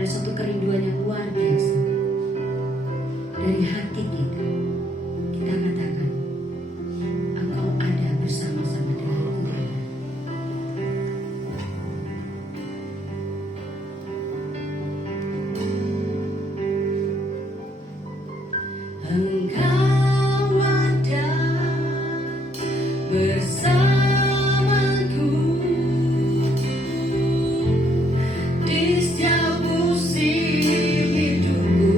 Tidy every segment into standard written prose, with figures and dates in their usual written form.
ada suatu kerinduan yang luar biasa dari hati kita. Kita katakan, Engkau ada bersama-sama dengan kita. Engkau ada bersamaku di setiap musim hidupku.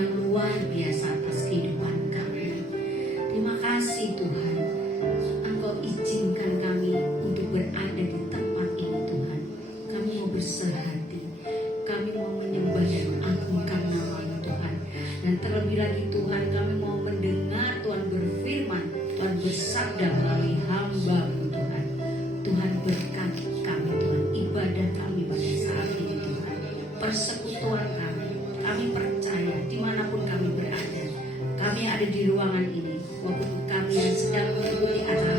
yang luar biasa atas kehidupan kami. Terima kasih Tuhan, Engkau izinkan kami untuk berada di tempat ini Tuhan. Kami mau berserah hati, kami mau menyembah dan mengagungkan nama-Mu Tuhan. Dan terlebih lagi Tuhan, kami mau mendengar Tuhan berfirman, Tuhan bersabda melalui hamba-Mu Tuhan. Tuhan berkati kami Tuhan, ibadah kami pada saat ini Tuhan, persekutuan kami percaya dimanapun kami berada, kami ada di ruangan ini, maupun kami yang sedang mengikuti acara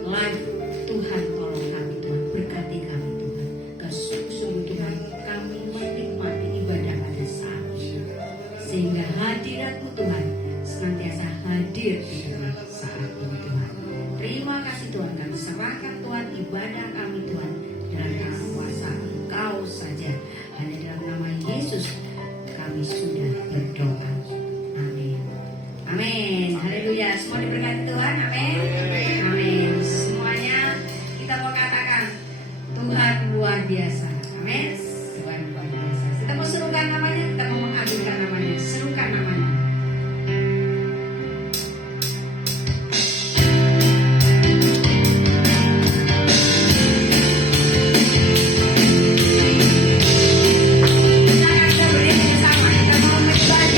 live, Tuhan tolong kami Tuhan, berkati kami Tuhan, sungguh-sungguh Tuhan kami menikmati ibadah pada saat ini, sehingga hadirat-Mu Tuhan senantiasa hadir di dalam saat ini Tuhan. Terima kasih Tuhan, kami serahkan Tuhan ibadah kami Tuhan dalam nama kuasa Engkau saja. Hanya dalam nama Yesus kami sudah berdoa. Amin. Amin. Haleluya. Semua diberkati Tuhan. Amin. Amin. Semuanya kita mau katakan Tuhan luar biasa. Amin. Tuhan luar biasa. Kita mau serukan namanya, kita mau mengagungkan namanya. Serukan namanya. Kita akan berdiri bersama, kita mau menyembah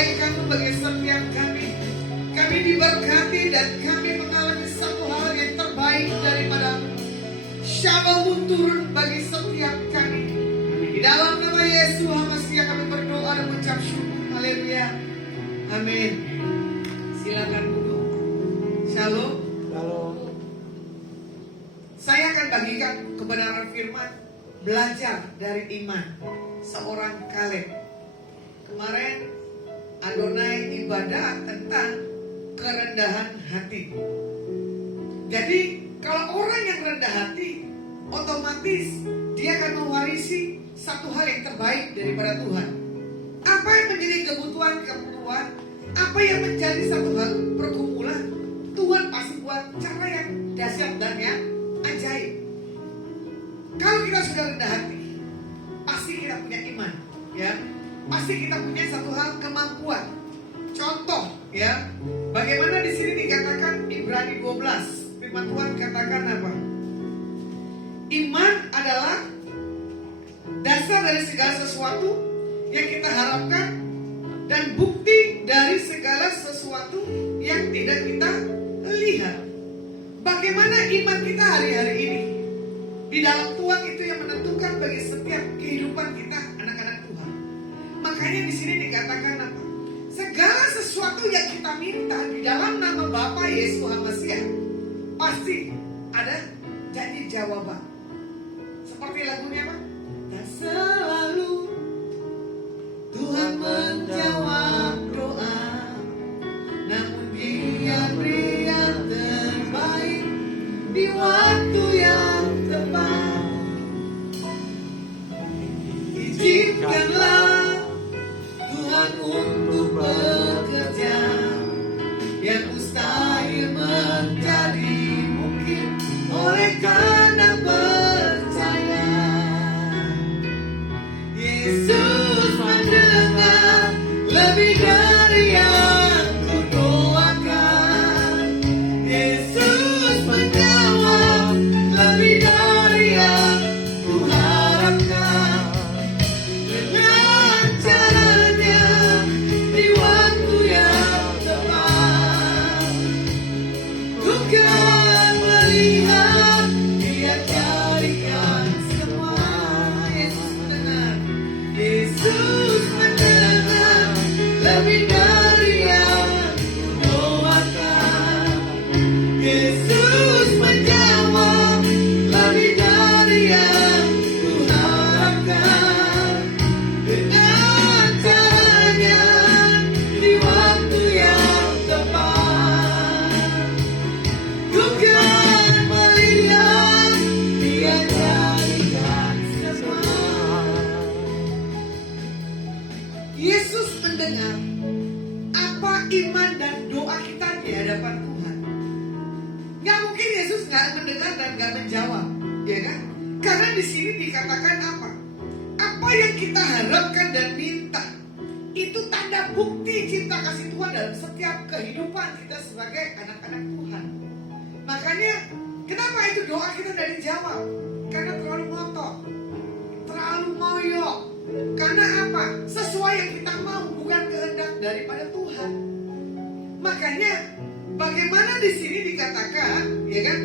kebaikan-Mu bagi setiap kami. Kami diberkati dan kami mengalami satu hal yang terbaik daripada Shalom-Mu turun bagi setiap kami. Di dalam nama Yesus Hamasiah kami berdoa dan mengucap syukur. Haleluya. Amin. Silakan duduk. Shalom. Saya akan bagikan kebenaran firman, belajar dari iman seorang Kaleb. Kemarin Adonai ibadah tentang kerendahan hati. Jadi kalau orang yang rendah hati, otomatis dia akan mewarisi satu hal yang terbaik daripada Tuhan. Apa yang menjadi kebutuhan, apa yang menjadi satu hal pergumulan, Tuhan pasti buat cara yang dahsyat dan yang ajaib. Kalau kita sudah rendah hati, pasti kita punya iman, ya. Pasti kita punya satu hal kemampuan. Contoh, ya. Bagaimana di sini dikatakan Ibrani 12, firman Tuhan katakan apa? Iman adalah dasar dari segala sesuatu yang kita harapkan dan bukti dari segala sesuatu yang tidak kita lihat. Bagaimana iman kita hari-hari ini? Di dalam Tuhan itu yang menentukan bagi setiap kehidupan kita, anak-anak Tuhan. Makanya di sini dikatakan apa? Segala sesuatu yang kita minta di dalam nama Bapa Yesus Hamasiah, pasti ada janji jawaban. Seperti lagunya apa? Dan selalu Tuhan menjawab doa, namun Dia beri yang terbaik di waktu yang tepat. Izinkanlah Tuhan untuk bekerja yang mustahil menjadi mungkin oleh karena percaya. Yesus mendengar lebih dari yang kudoakan. Yesus menjawab lebih dari yang kuharapkan. Dengan caranya di waktu yang tepat, ku kan melihat Dia jadikan semua. Yesus mendengar lebih dari yang kudoakan. Yesus menjawab lebih dari yang kuharapkan. Dengan caranya di waktu yang tepat, ku kan melihat Dia jadikan semua. Yesus mendengar apa iman dan doa kita di hadapan Tuhan. Gak mungkin Yesus gak mendengar dan gak menjawab, ya kan? Karena di sini dikatakan apa? Apa yang kita harapkan dan minta, itu tanda bukti cinta kasih Tuhan dalam setiap kehidupan kita sebagai anak-anak Tuhan. Makanya kenapa itu doa kita tidak dijawab? Karena terlalu ngotot, terlalu ngoyo. Karena apa? Sesuai yang kita mau, bukan kehendak daripada Tuhan. Makanya bagaimana di sini dikatakan, ya kan?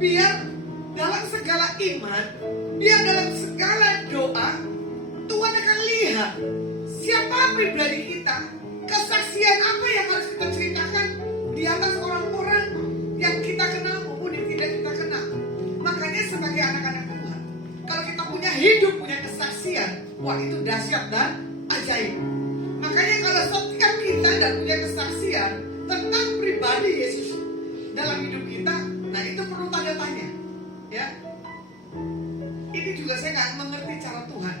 Biar dalam segala iman, biar dalam segala doa, Tuhan akan lihat siapa pribadi kita, kesaksian apa yang harus kita ceritakan di atas orang-orang yang kita kenal maupun yang tidak kita kenal. Makanya sebagai anak-anak Tuhan, kalau kita punya hidup, punya kesaksian, wah itu dahsyat dan ajaib. Makanya kalau setiap kita dan punya kesaksian tentang pribadi Yesus dalam hidup kita, nah itu perlu tanda tanya, ya. Ini juga saya nggak mengerti cara Tuhan.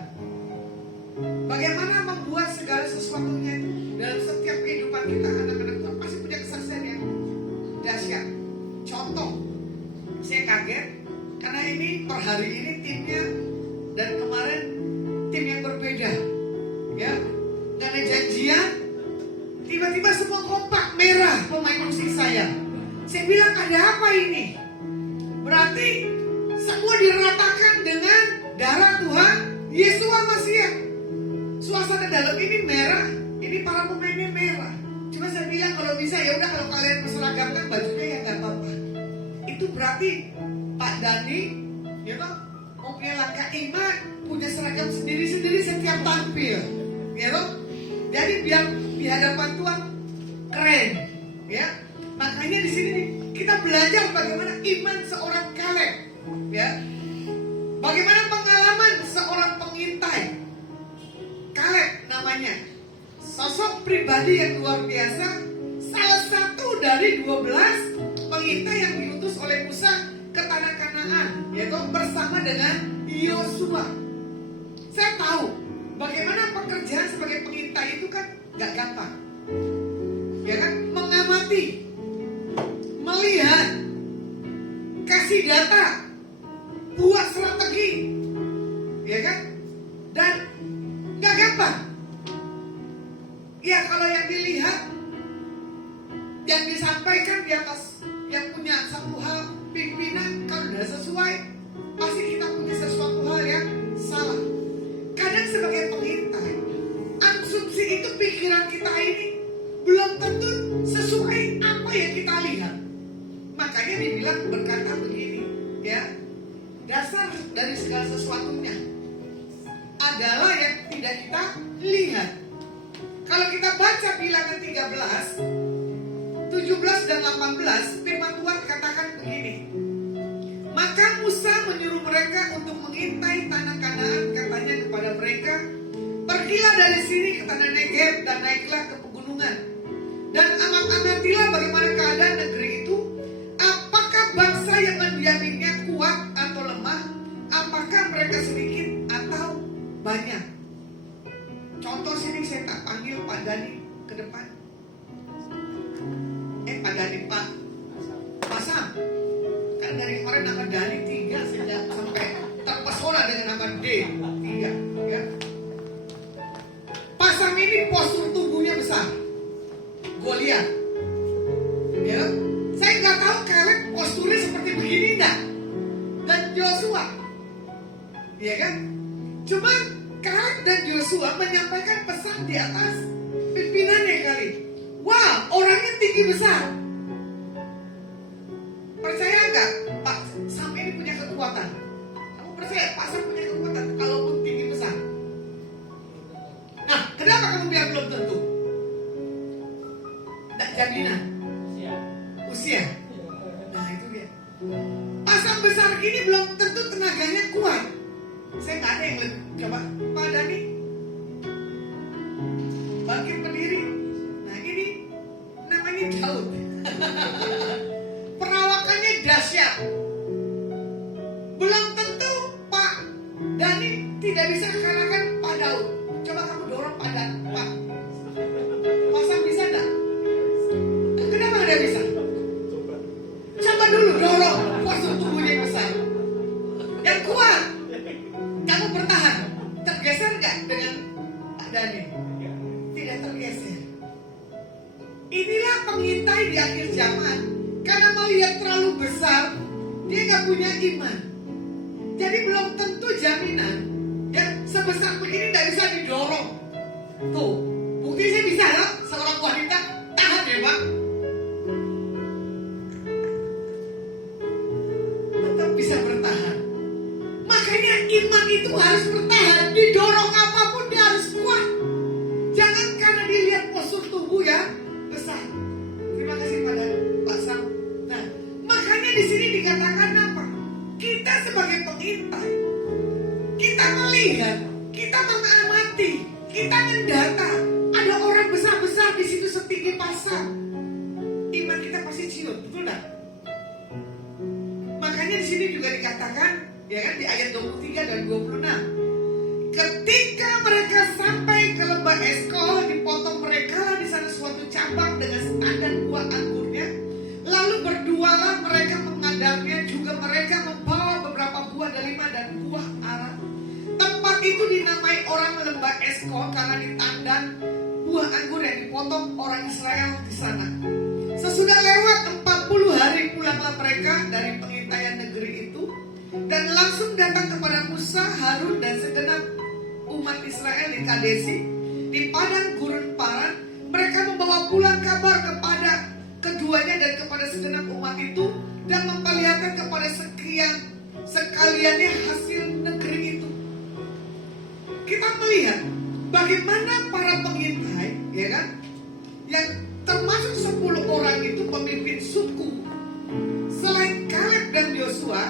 Bagaimana membuat segala sesuatunya itu dalam setiap kehidupan kita, anak-anak Tuhan pasti punya kesaksian yang dahsyat. Contoh, saya kaget karena ini per hari ini timnya dan kemarin tim yang berbeda, ya. Karena janjian, tiba-tiba semua kompak merah pemain musik saya. Saya bilang ada apa ini? Berarti semua diratakan dengan darah Tuhan Yesus Hamasiah. Suasana dalam ini merah, ini Ini para pemainnya merah. Cuma saya bilang kalau bisa ya udah, kalau kalian berseragamkan bajunya ya nggak apa-apa. Itu berarti Pak Dani, ya toh, mau punya langkah iman, punya seragam sendiri-sendiri setiap tampil, ya toh. Jadi biar di hadapan Tuhan keren, ya. Makanya di sini kita belajar bagaimana iman seorang Kaleb, ya. Bagaimana pengalaman seorang pengintai. Kaleb namanya. Sosok pribadi yang luar biasa, salah satu dari 12 pengintai yang diutus oleh Musa ke tanah Kanaan, yaitu bersama dengan Yosua. Saya tahu bagaimana pekerjaan sebagai pengintai itu kan gak gampang, ya kan? Mengamati, melihat, kasih data, buat strategi, ya kan? Dan gak gampang. Ya kalau yang dilihat, yang disampaikan di atas, yang punya satu hal pimpinan, kalau tidak sesuai, pasti kita punya sesuatu hal yang salah. Kadang sebagai pengintai, asumsi itu pikiran kita ini belum tentu sesuai apa yang kita lihat. Makanya dibilang berkata begini, ya, dasar dari segala sesuatunya adalah yang tidak kita lihat. Kalau kita baca Bilangan 13, 17 dan 18, firman Tuhan katakan begini. Maka Musa menyuruh mereka untuk mengintai tanah Kanaan, katanya kepada mereka, pergilah dari sini ke tanah Negeb dan naiklah ke pegunungan. Dan amatilah bagaimana keadaan negeri itu, apakah bangsa yang mendiaminya kuat atau lemah, apakah mereka sedikit atau banyak. Contoh sini saya tak panggil Pak Dani ke depan. Pak Dani, Pak Sam. Kan dari kemarin nama Dani 3, saya sampai terpesona dengan nama D 3, ya. Pak Sam ini postur tubuhnya besar, Goliat, ya. Saya nggak tahu kalian posturnya seperti begini enggak. Dan Joshua, ya kan. Cuma Kaleb dan Joshua menyampaikan pesan di atas pimpinannya kali. Wah, orangnya tinggi besar. Percaya nggak Pak Sam ini punya kekuatan? Kamu percaya Pak Sam punya kekuatan kalaupun tinggi besar? Nah, kenapa kamu bilang belum tentu? Tidak jaminan. Usia. Nah itu dia. Pak Sam besar gini belum tentu tenaganya kuat. Saya nggak ada yang lebih. Coba Pak Dani bangkit berdiri. Nah ini namanya Daud. Perawakannya dahsyat. Belum tentu Pak Dani tidak bisa kalahkan Pak Daud. Coba kamu dorong Pak Dani, Pak Sam bisa enggak? Kenapa nggak bisa? Coba dulu dorong postur tubuhnya yang besar, yang kuat. Kamu bertahan, tergeser nggak dengan Pak Dani? Tidak tergeser. Inilah pengintai di akhir zaman. Karena melihat terlalu besar, dia nggak punya iman. Jadi belum tentu jaminan. Ya sebesar begini nggak bisa didorong. Tuh, bukti saya bisa ya, seorang wanita tahan ya Pak. Tetap bisa bertahan. Makanya iman itu harus bertahan. Didorong apapun dia harus kuat. Jangan karena dilihat postur tubuh ya besar. Terima kasih pada Pak Sam. Nah, makanya di sini dikatakan apa? Kita sebagai pengintai, kita melihat, kita mengamati, kita mendata. Ada orang besar-besar di situ setinggi pasar. Iman kita pasti ciut, betul enggak? Makanya di sini juga dikatakan, ya kan, di ayat 23 dan 26. Ketika mereka sampai ke lembah Eskol, dipotong mereka di sana suatu cabang dengan setandan buah anggurnya. Lalu berdualah mereka mengadarnya, juga mereka membawa beberapa buah delima dan buah ara. Tempat itu dinamai orang lembah Eskol karena ditandan buah anggur yang dipotong orang Israel di sana. Sesudah lewat 40 hari pulanglah mereka dari pengintaian negeri itu dan langsung datang kepada Musa, Harun dan segenap umat Israel di Kadesi di padang gurun Paran membawa pulang kabar kepada keduanya dan kepada segenap umat itu, dan memperlihatkan kepada sekaliannya hasil negeri itu. Kita melihat bagaimana para pengintai, ya kan, yang termasuk 10 orang itu pemimpin suku selain Kaleb dan Yosua.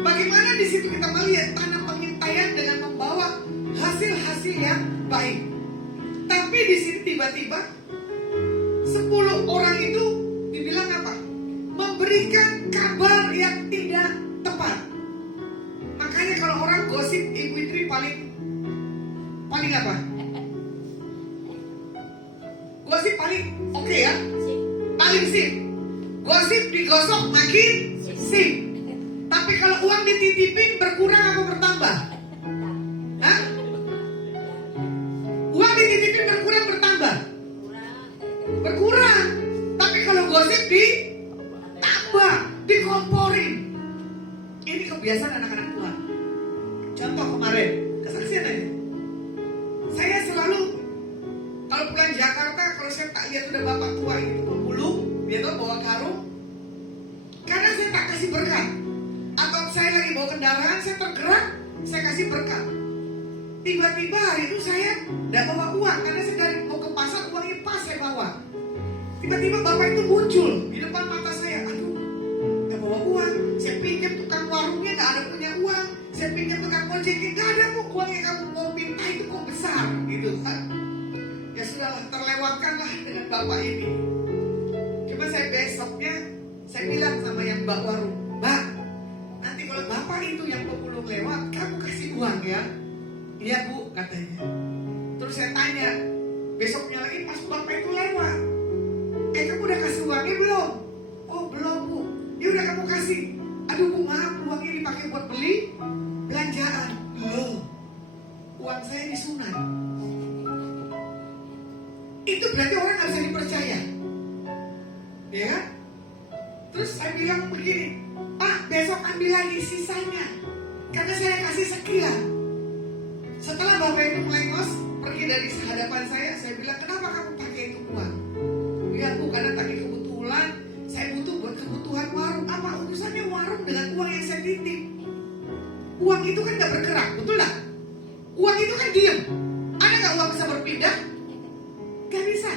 Bagaimana di situ kita melihat tanah pengintaian dengan membawa hasil-hasil yang baik. Tapi di sini tiba-tiba 10 orang itu dibilang apa? Memberikan kabar yang tidak tepat. Makanya kalau orang gosip, Ibu Itri paling apa? Gosip paling oke ya? Paling sip. Gosip digosok makin sip. Tapi kalau uang dititipin berkurang apa bertambah? Hah? Uang dititipin berkurang bertambah? Berkurang. Tapi kalau gosip ditambah, dikomporin. Ini kebiasaan anak-anak Tuhan. Contoh kemarin, kesaksian aja. Saya selalu kalau pulang Jakarta, kalau saya tak lihat udah bapak tua itu pemulung, dia tuh bawa karung. Karena saya tak kasih berkat. Atau saya lagi bawa kendaraan, saya tergerak, saya kasih berkat. Tiba-tiba hari itu saya tidak bawa uang, karena saya dari mau ke pasar, uangnya pas saya bawa. Tiba-tiba bapak itu muncul di depan mata saya. Aduh, gak bawa uang. Saya pinjam tukang warungnya, gak ada punya uang. Saya pinjam tukang ojeknya, gak ada bu. Uang yang kamu mau minta itu kok besar gitu kan. Ya sudahlah, terlewatkanlah dengan bapak ini. Cuma saya besoknya saya bilang sama yang mbak warung, Mbak, nanti kalau bapak itu yang pemulung lewat, kamu kasih uang ya. Iya bu, katanya. Terus saya tanya besoknya lagi pas bapak itu lewat, kamu udah kasih uangnya belum? Oh belum bu. Ya udah kamu kasih. Aduh bu, maaf, uangnya dipakai buat beli belanjaan. Belum. Uang saya disunat. Itu berarti orang nggak bisa dipercaya, ya kan? Terus saya bilang begini, Pak, besok ambil lagi sisanya, karena saya kasih sekian. Setelah bapak itu melengos pergi dari hadapan saya bilang, kenapa kamu pakai itu uang? Ya bu, karena tadi kebetulan saya butuh buat kebutuhan warung. Apa urusannya warung dengan uang yang saya titip? Uang itu kan gak bergerak, betul gak? Uang itu kan diem. Ada gak uang bisa berpindah? Gak bisa.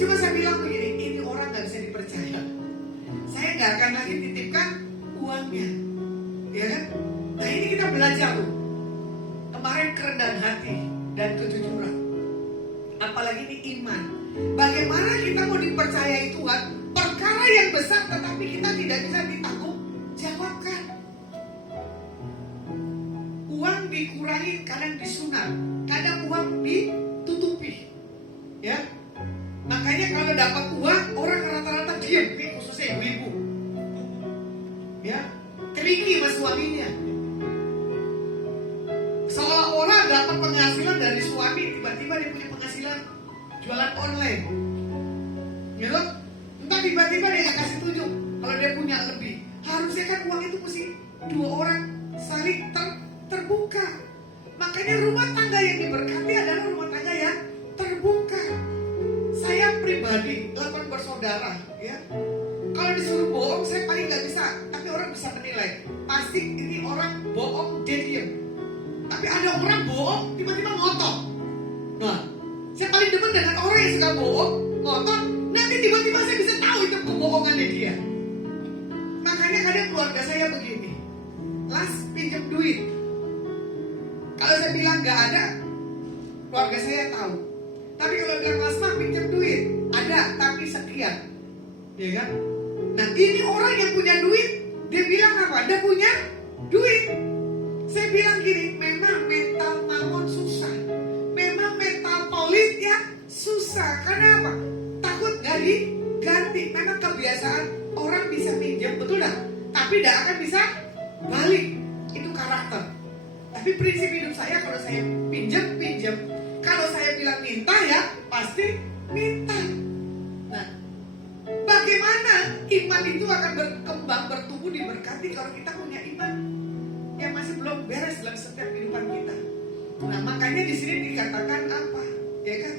Cuma saya bilang begini, ini orang gak bisa dipercaya. Saya gak akan lagi titipkan uangnya, ya kan? Nah ini kita belajar loh. Kemarin kerendahan hati dan kejujuran. Apalagi ini iman. Bagaimana kita mau dipercayai Tuhan perkara yang besar tetapi kita tidak bisa ditanggung jawabkan. Uang dikurangi, kadang disunat, kadang uang ditutupi, ya. Makanya kalau dapat uang orang rata-rata diam, khususnya ibu-ibu, ya, keriki sama suaminya. Seolah-olah dapat penghasilan dari suami, tiba-tiba dia punya penghasilan jualan online, gitu. Entah tiba-tiba dia nggak kasih tunjuk kalau dia punya lebih. Harusnya kan uang itu mesti dua orang saling terbuka. Makanya rumah tangga yang diberkati adalah rumah tangga yang terbuka. Saya pribadi 8 bersaudara, ya. Kalau disuruh bohong saya paling nggak bisa, tapi orang bisa menilai. Pasti ini orang bohong dia diam. Tapi ada orang bohong tiba-tiba ngotot. Nah, saya paling demen dengan orang yang suka bohong, ngotot. Nanti tiba-tiba saya bisa tahu itu kebohongannya dia. Makanya kadang keluarga saya begini, Las pinjam duit. Kalau saya bilang nggak ada, keluarga saya tahu. Tapi kalau bilang Las mah pinjam duit, ada tapi sekian, ya kan? Nah ini orang yang punya duit, dia bilang apa? Dia punya duit. Saya bilang gini, memang mental mamon susah, memang mental pelit ya susah. Karena apa? Takut gak diganti. Memang kebiasaan orang bisa minjem, betul gak? Tapi tidak akan bisa balik. Itu karakter. Tapi prinsip hidup saya, kalau saya pinjam. Kalau saya bilang minta ya pasti minta. Nah, bagaimana iman itu akan berkembang, bertumbuh, diberkati kalau kita punya iman yang masih belum beres dalam setiap kehidupan kita. Nah, makanya di sini dikatakan apa? Ya kan?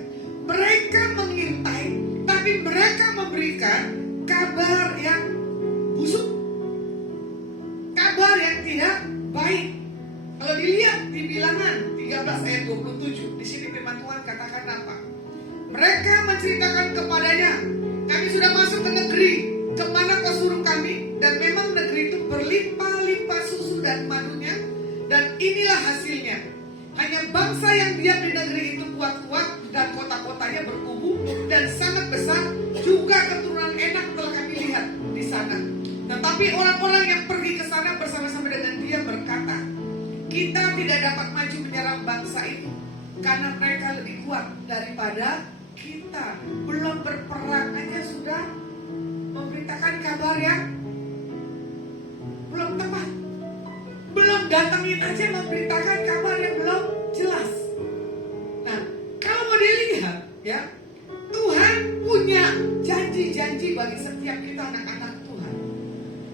Mereka mengintai, tapi mereka memberikan kabar yang busuk, kabar yang tidak baik. Kalau dilihat di Bilangan 13 ayat 27, di sini firman Tuhan katakan apa? Mereka menceritakan kepadanya, kami sudah masuk ke negeri kemana kau suruh kami, dan memang negeri itu berlimpah-limpah susu dan madunya, dan inilah hasilnya. Hanya bangsa yang diam di negeri itu kuat-kuat, dan kota-kotanya berkubu dan sangat besar, juga keturunan enak telah kami lihat di sana. Tetapi orang-orang yang pergi ke sana bersama-sama dengan dia berkata, kita tidak dapat maju menyerang bangsa itu, karena mereka lebih kuat daripada kita. Belum berperang aja sudah memberitakan kabar yang belum tepat. Belum datangin aja memberitakan kabar yang belum jelas. Nah, kalau mau dilihat ya, Tuhan punya janji-janji bagi setiap kita anak-anak Tuhan.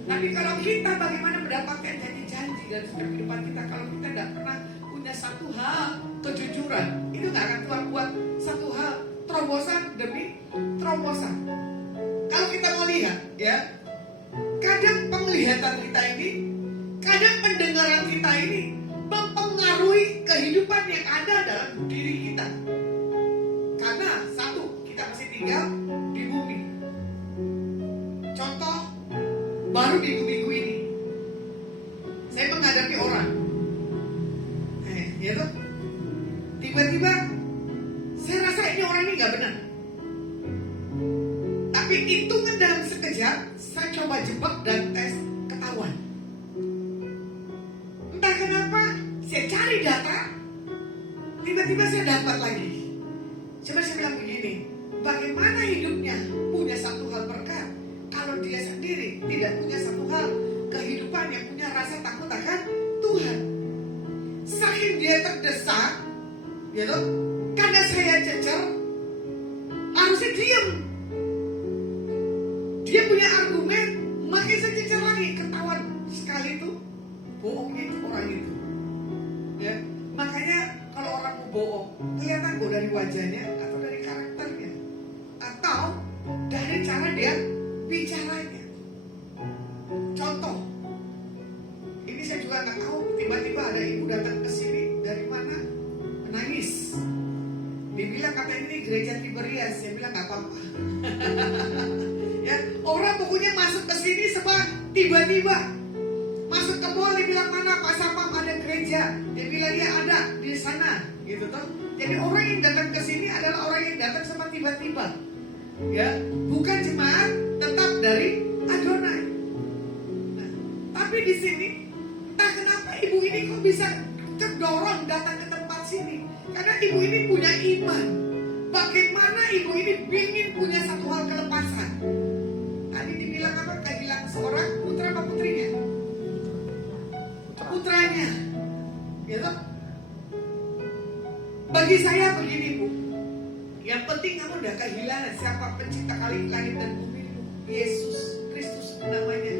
Tapi kalau kita bagaimana mendapatkan janji-janji dalam setiap kehidupan kita, kalau kita tidak pernah punya satu hal kejujuran, itu nggak akan Tuhan buat satu hal terobosan demi terobosan. Kalau kita mau lihat ya, kadang penglihatan kita ini, kadang pendengaran kita ini mempengaruhi kehidupan yang ada dalam diri kita. Karena satu, kita masih tinggal di bumi. Contoh baru minggu-minggu ini, saya menghadapi orang, ya tuh, tiba-tiba saya rasa ini orang ini nggak benar. Tapi hitungan dalam sekejap, saya coba jebak dan tes, ketahuan. Entah kenapa, saya cari data, tiba-tiba saya dapat lagi. Coba saya bilang begini, bagaimana hidupnya punya satu hal berkat, kalau dia sendiri tidak punya satu hal kehidupan yang punya rasa takut akan Tuhan. Saking dia terdesak, gitu, karena saya cecer, harusnya diam. Dia punya argumen, makin saya cecer lagi, ketahuan sekali itu bohongnya itu orang itu. Ya, makanya kalau orang mau bohong, kelihatan kok dari wajahnya atau dari karakternya atau dari cara dia bicaranya. Contoh, ini saya juga nggak tahu. Tiba-tiba ada ibu datang ke sini dari mana, menangis. Dibilang katanya ini gereja Tiberias, saya bilang nggak apa-apa. Ya, orang pokoknya masuk ke sini sebab tiba-tiba masuk ke mall, dibilang mana Pak Sapam ada gereja, dia bilang ya ada di sana, gitu toh. Jadi orang yang datang ke sini adalah orang yang datang sama tiba-tiba, ya, bukan jemaat tetap dari Adonai. Nah, tapi di sini entah kenapa ibu ini kok bisa terdorong datang ke tempat sini, karena ibu ini punya iman. Bagaimana ibu ini ingin punya satu hal kelepasan. Tadi dibilang apa? Kehilangan seorang putra apa putrinya? Putranya, gitu. Bagi saya begini Bu, yang penting kamu udah kehilangan siapa pencipta langit dan bumi itu, Yesus Kristus namanya.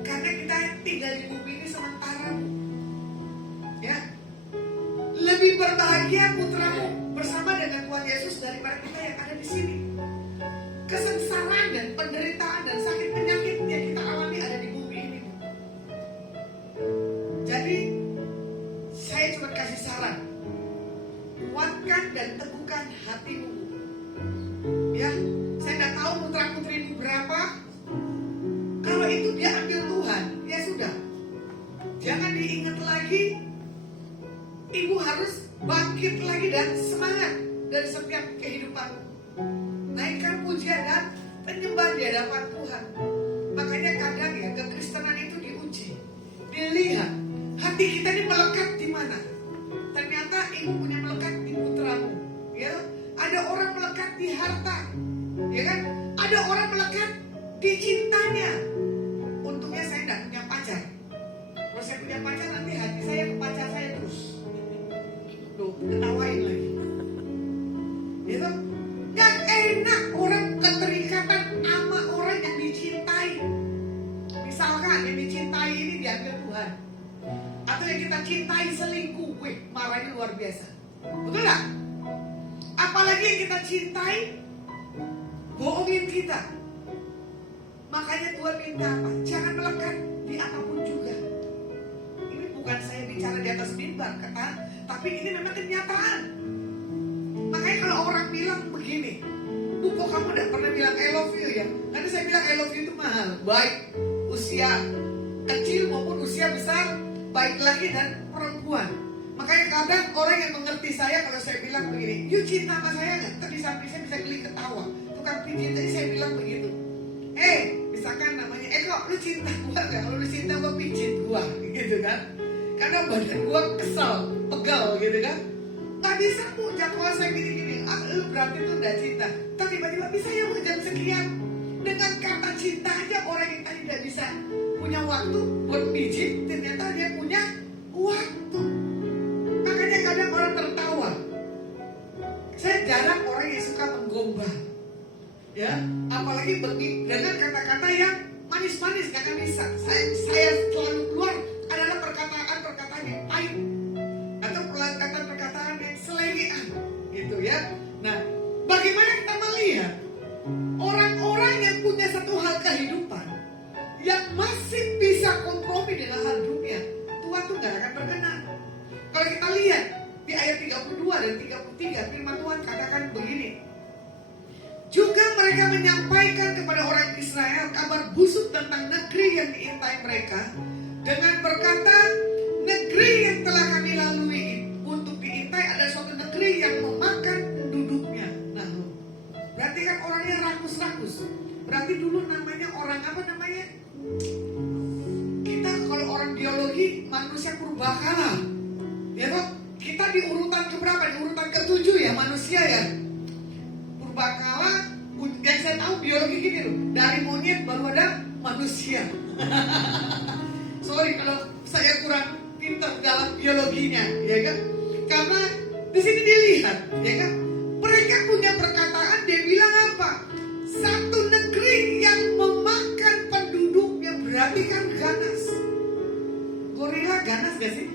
Karena kita tinggal di bumi ini sementara, ya. Lebih berbahagia putramu bersama dengan Tuhan Yesus daripada kita yang ada di sini. Kesengsaraan dan penderitaan dan sakit penyakit yang kita alami ada di bumi ini. Jadi saya cuma kasih saran, kuatkan dan teguhkan hatimu. Ya, saya nggak tahu putra putrimu berapa. Kalau itu dia ambil Tuhan, ya sudah. Jangan diingat lagi. Ibu harus bangkit lagi dan semangat dari setiap kehidupan. Naikkan pujian dan penyembahan di hadapan Tuhan. Makanya kadang ya kekristenan itu diuji, dilihat hati kita ini melekat di mana. Ternyata ibu punya melekat di putramu, ya. Ada orang melekat di harta, ya kan? Ada orang melekat di cintanya. Untungnya saya tidak punya pacar. Kalau saya punya pacar nanti hati saya ke pacar saya terus. Tuh, ketawain lagi. Gitu. Gak enak orang keterikatan sama orang yang dicintai. Misalkan yang dicintai ini diambil Tuhan, atau yang kita cintai selingkuh, marahnya luar biasa. Betul gak? Apalagi yang kita cintai, bohongin kita. Makanya Tuhan minta apa? Jangan melekat di apapun juga. Ini bukan saya bicara di atas mimbar, tapi ini memang kenyataan. Makanya kalau orang bilang begini, Bu, kok kamu udah pernah bilang I love you ya? Karena saya bilang I love you itu mahal. Baik usia kecil maupun usia besar, baik laki dan perempuan. Makanya kadang orang yang mengerti saya kalau saya bilang begini, you cinta sama saya nggak? Tadi sampai saya bisa geli ketawa. Tukang pijit tadi saya bilang begitu. Misalkan namanya Eko, lu cinta gua nggak? Kalau lu cinta gua pijit gua, gitu kan? Karena badan gua kesal, pegal gitu kan? Gak bisa Bu, jadwal saya gini-gini. Lu berarti tuh udah cinta. Tapi tiba-tiba bisa ya Bu jam sekian. Dengan kata cinta aja orang yang tadi tidak bisa punya waktu buat pijit, ternyata dia punya waktu. Makanya kadang orang tertawa. Saya jarang orang yang suka menggombal, ya, apalagi dengan kata-kata yang manis-manis, gak akan bisa. Saya selalu keluar adalah perkataan-perkataan yang pahit atau perkataan-perkataan yang selengean, gitu ya. Nah, bagaimana kita melihat orang-orang yang punya satu hal kehidupan yang masih bisa kompromi dengan hal dunia, Tuhan tuh gak akan berkenan. Kalau kita lihat di ayat 32 dan 33, firman Tuhan katakan begini. Juga mereka menyampaikan kepada orang Israel kabar busuk tentang negeri yang diintai mereka dengan berkata, negeri yang telah kami lalui untuk diintai ada suatu negeri yang memakan penduduknya. Nah, berarti kan orangnya rakus-rakus. Berarti dulu namanya orang apa namanya? Kita kalau orang biologi manusia purbakala, ya toh? Kita di urutan keberapa? Di urutan ke-7 ya manusia ya. Purbakala, yang saya tahu biologi gini loh, dari monyet baru ada manusia. Sorry kalau saya kurang pintar dalam biologinya, ya kan? Karena di sini dilihat, ya kan? Mereka punya perkataan, dia bilang apa? Satu negeri yang memakan penduduknya, berarti kan ganas. Gorila ganas gak sih?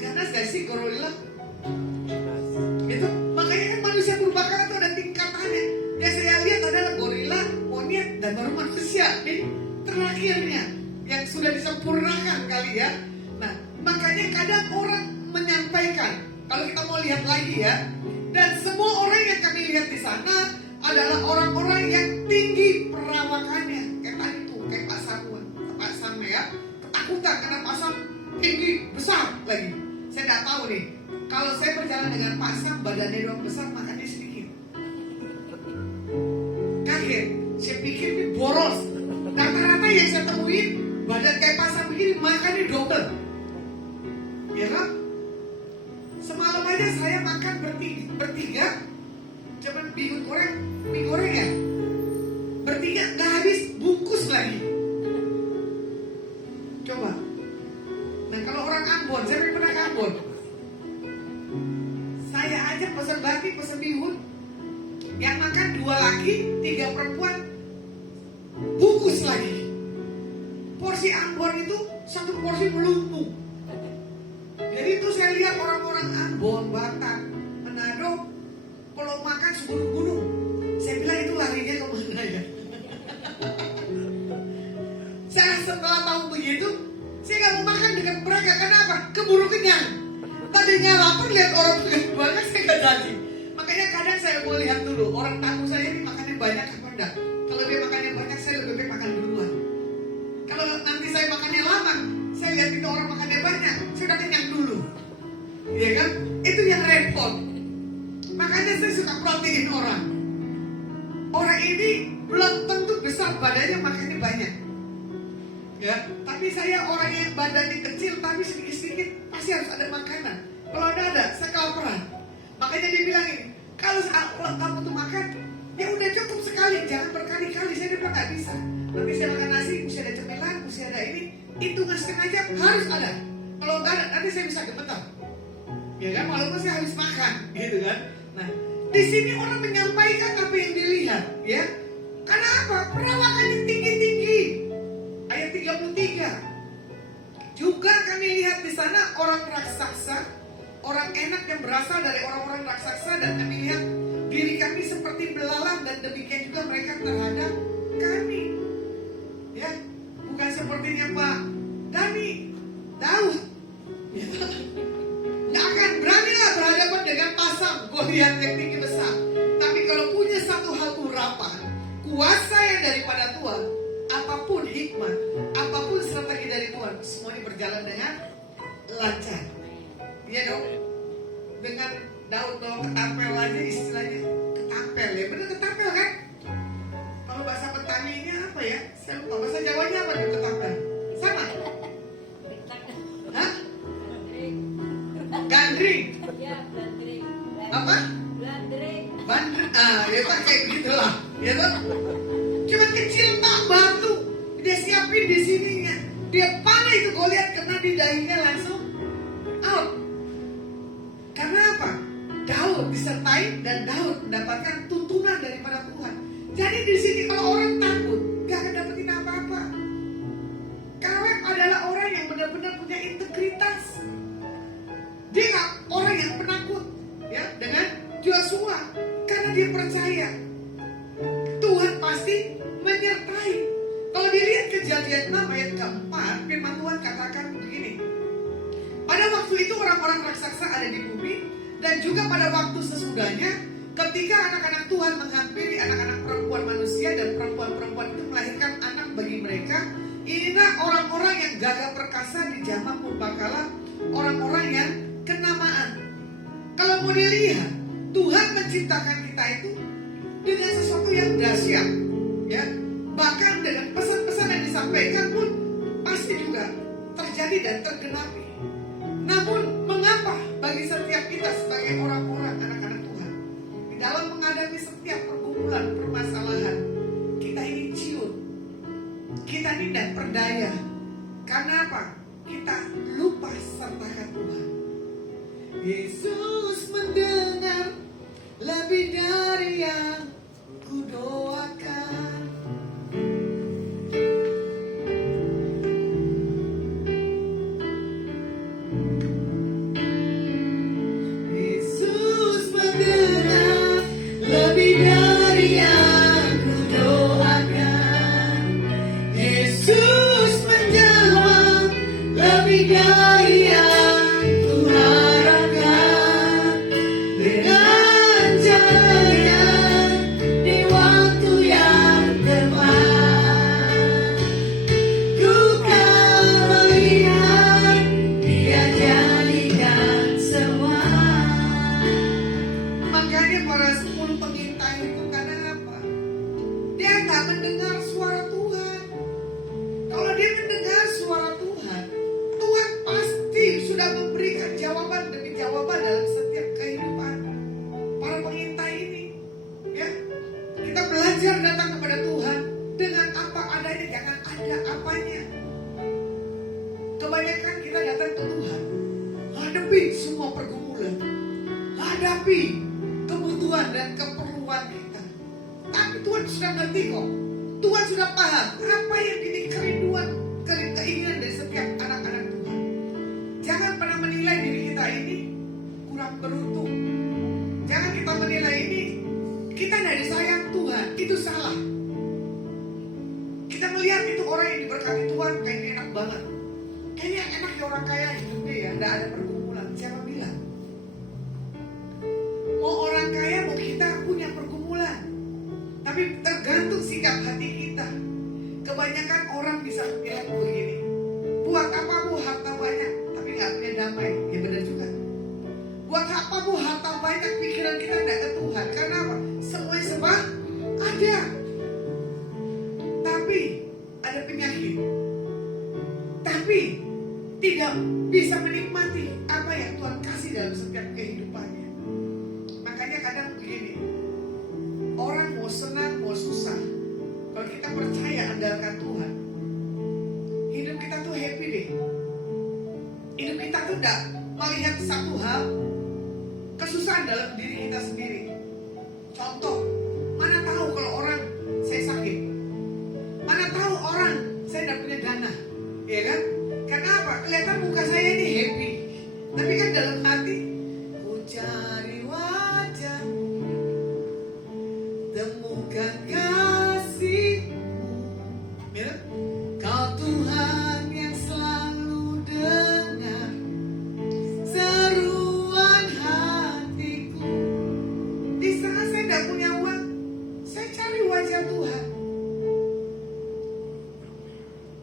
Ganas gak sih gorila? Itu makanya kan manusia purbakala itu ada tingkatannya. Yang saya lihat adalah gorila, monyet, dan baru manusia. Ini terakhirnya yang sudah disempurnakan kali ya. Nah, makanya kadang orang menyampaikan, kalau kita mau lihat lagi ya, dan semua orang yang kami lihat di sana adalah orang-orang yang tinggi perawakannya. Kayak tadi tuh, kayak Pak Samuel ya, ketakutan karena Pak Sam tinggi besar lagi. Saya nggak tahu nih. Kalau saya berjalan dengan Pak Sam, badannya doang besar, makannya sedikit. Kaget. Saya pikir ini boros. Rata-rata yang saya temuin, badan kayak Pak Sam begini, makannya double. Ya kan? Semalam aja saya makan bertiga. Cuman mie goreng ya. Bertiga, nggak habis, bungkus lagi. Coba. Nah kalau orang Ambon, saya pernah ke Ambon. Saya aja pesan batik, pesan bihun. Yang makan 2 laki, 3 perempuan. Bungkus lagi. Porsi Ambon itu satu porsi melumpuh. Jadi itu saya lihat orang-orang Ambon, Batak, Manado, kalau makan segunung-gunung. Saya bilang itu larinya kemana ya? Saya setelah tahu begitu, saya gak mau makan dengan mereka. Kenapa? Keburu kenyang. Tadinya lapar lihat orang makan banyak, saya gak jadi. Makanya kadang saya mau lihat dulu orang tamu saya ini makannya banyak apa enggak. Kalau dia makannya banyak, saya lebih baik makan duluan. Kalau nanti saya makannya lama, saya lihat itu orang makannya banyak, saya udah kenyang dulu. Iya kan? Itu yang repot. Makanya saya suka protein orang. Orang ini belum tentu besar badannya, makannya banyak. Ya, tapi saya orang yang badannya kecil tapi sedikit-sedikit pasti harus ada makanan. Kalau ada, saya kelaparan. Makanya dia bilang ini, kalau kamu tuh makan, ya udah cukup sekali, jangan berkali-kali. Saya bilang nggak bisa. Nanti saya makan nasi, mesti ada cemilan, mesti ada ini. Hitungan sengaja harus ada. Kalau nggak ada, nanti saya bisa gemetar. Ya kan, walaupun saya harus makan, gitu kan. Nah, di sini orang menyampaikan apa yang dilihat, ya. Karena apa? Perawakannya tinggi-tinggi. Ayat 33. Juga kami lihat di sana orang raksasa, orang yang enak yang berasal dari orang-orang raksasa dan kami lihat diri kami seperti belalang dan demikian juga mereka terhadap kami. Ya, bukan sepertinya Pak Dani, Daud. Ya. Nggak akan beranilah berhadapan dengan pasang Goliat yang tinggi besar. Tapi kalau punya satu hal urapan, kuasa yang daripada Tuhan, apapun hikmat, apapun strategi dari Tuhan, semuanya berjalan dengan lancar. Iya dong. Dengan Daud bawa ketapel aja istilahnya. Ketapel ya, bener ketapel kan? Kalau bahasa Petaninya apa ya? Saya lupa, bahasa Jawanya apa tuh ketapel? Sama? Hah? Gandring. Apa? Bandring. Ya kan kayak gitulah. Ya toh? Cuma kecil tak batu. Dia siapin di sininya. Dia panah itu Goliat kena di dahinya langsung out. Karena apa? Daud disertai dan Daud mendapatkan tuntunan daripada Tuhan. Jadi di sini kalau orang takut, gak akan dapetin apa-apa. Kaleb adalah orang yang benar-benar punya integritas. Dia gak orang yang penakut, ya, dengan Joshua, karena dia percaya Tuhan pasti menyertai. Kalau dilihat Kejadian 6 ayat keempat, firman Tuhan katakan begini. Pada waktu itu orang-orang raksasa ada di bumi, dan juga pada waktu sesudahnya, ketika anak-anak Tuhan menghampiri anak-anak perempuan manusia dan perempuan-perempuan itu melahirkan anak bagi mereka, inilah orang-orang yang gagah perkasa di zaman purbakala, orang-orang yang kenamaan. Kalau mau dilihat, Tuhan menciptakan kita itu dengan sesuatu yang dahsyat, ya. Bahkan dengan pesan-pesan yang disampaikan pun pasti juga terjadi dan tergenapi. Namun mengapa bagi setiap kita sebagai orang-orang anak-anak Tuhan, di dalam menghadapi setiap pergumulan, permasalahan, kita ini ciut, kita ini tidak berdaya. Karena apa? Kita lupa sertakan Tuhan. Yesus mendengar lebih dari yang kudoakan. Yesus mendengar lebih dari yang kudoakan. Yesus menjawab lebih dari yang kuharapkan. Dengan caranya di waktu yang tepat, ku kan melihat Dia jadikan semua. Makanya para 10 pengintai itu karena apa? Dia nggak mendengar suara Tuhan. Kalau dia mendengar suara Tuhan, Tuhan pasti sudah memberikan jawaban demi jawaban dalam setiap kehidupan para pengintai ini. Ya, kita belajar datang kepada Tuhan dengan apa adanya, jangan ada apanya. Kebanyakan kita datang ke Tuhan, hadapi semua pergumulan, hadapi kebutuhan dan keperluan kita. Tapi Tuhan sudah ngerti kok. Tuhan sudah paham apa yang jadi kerinduan, keinginan dari setiap anak-anak Tuhan. Jangan pernah menilai diri kita ini kurang beruntung. Jangan kita menilai ini kita tidak disayang Tuhan, itu salah. Kita melihat itu orang yang diberkati Tuhan kayaknya enak banget. Kayaknya enak ya orang kaya hidupnya ya, tidak ada pergumulan. Siapa bilang? Mau orang kaya, mau kita punya pergumulan. Tapi tergantung sikap hati kita. Kebanyakan orang bisa bilang begini, buat apa bu harta banyak tapi nggak punya damai? Ya benar juga. Buat apa bu harta banyak, pikiran kita tidak ke Tuhan? Karena apa? Semuanya sebab ada. Tapi ada penyakit. Tapi tidak bisa menikmati apa yang Tuhan kasih dalam setiap kehidupannya. Makanya kadang begini, orang mau senang mau susah, kalau kita percaya andalkan Tuhan, hidup kita tuh happy deh. Hidup kita tuh tidak melihat satu hal kesusahan dalam diri kita sendiri. Contoh, mana tahu kalau orang saya sakit, mana tahu orang saya tidak punya dana, ya kan? Karena apa? Kelihatan muka saya ini happy, tapi kan dalam hati cari wajah-Mu, temukan kasih-Mu. Ya, Kau Tuhan yang selalu dengar seruan hatiku. Di saat saya tidak punya uang, saya cari wajah Tuhan.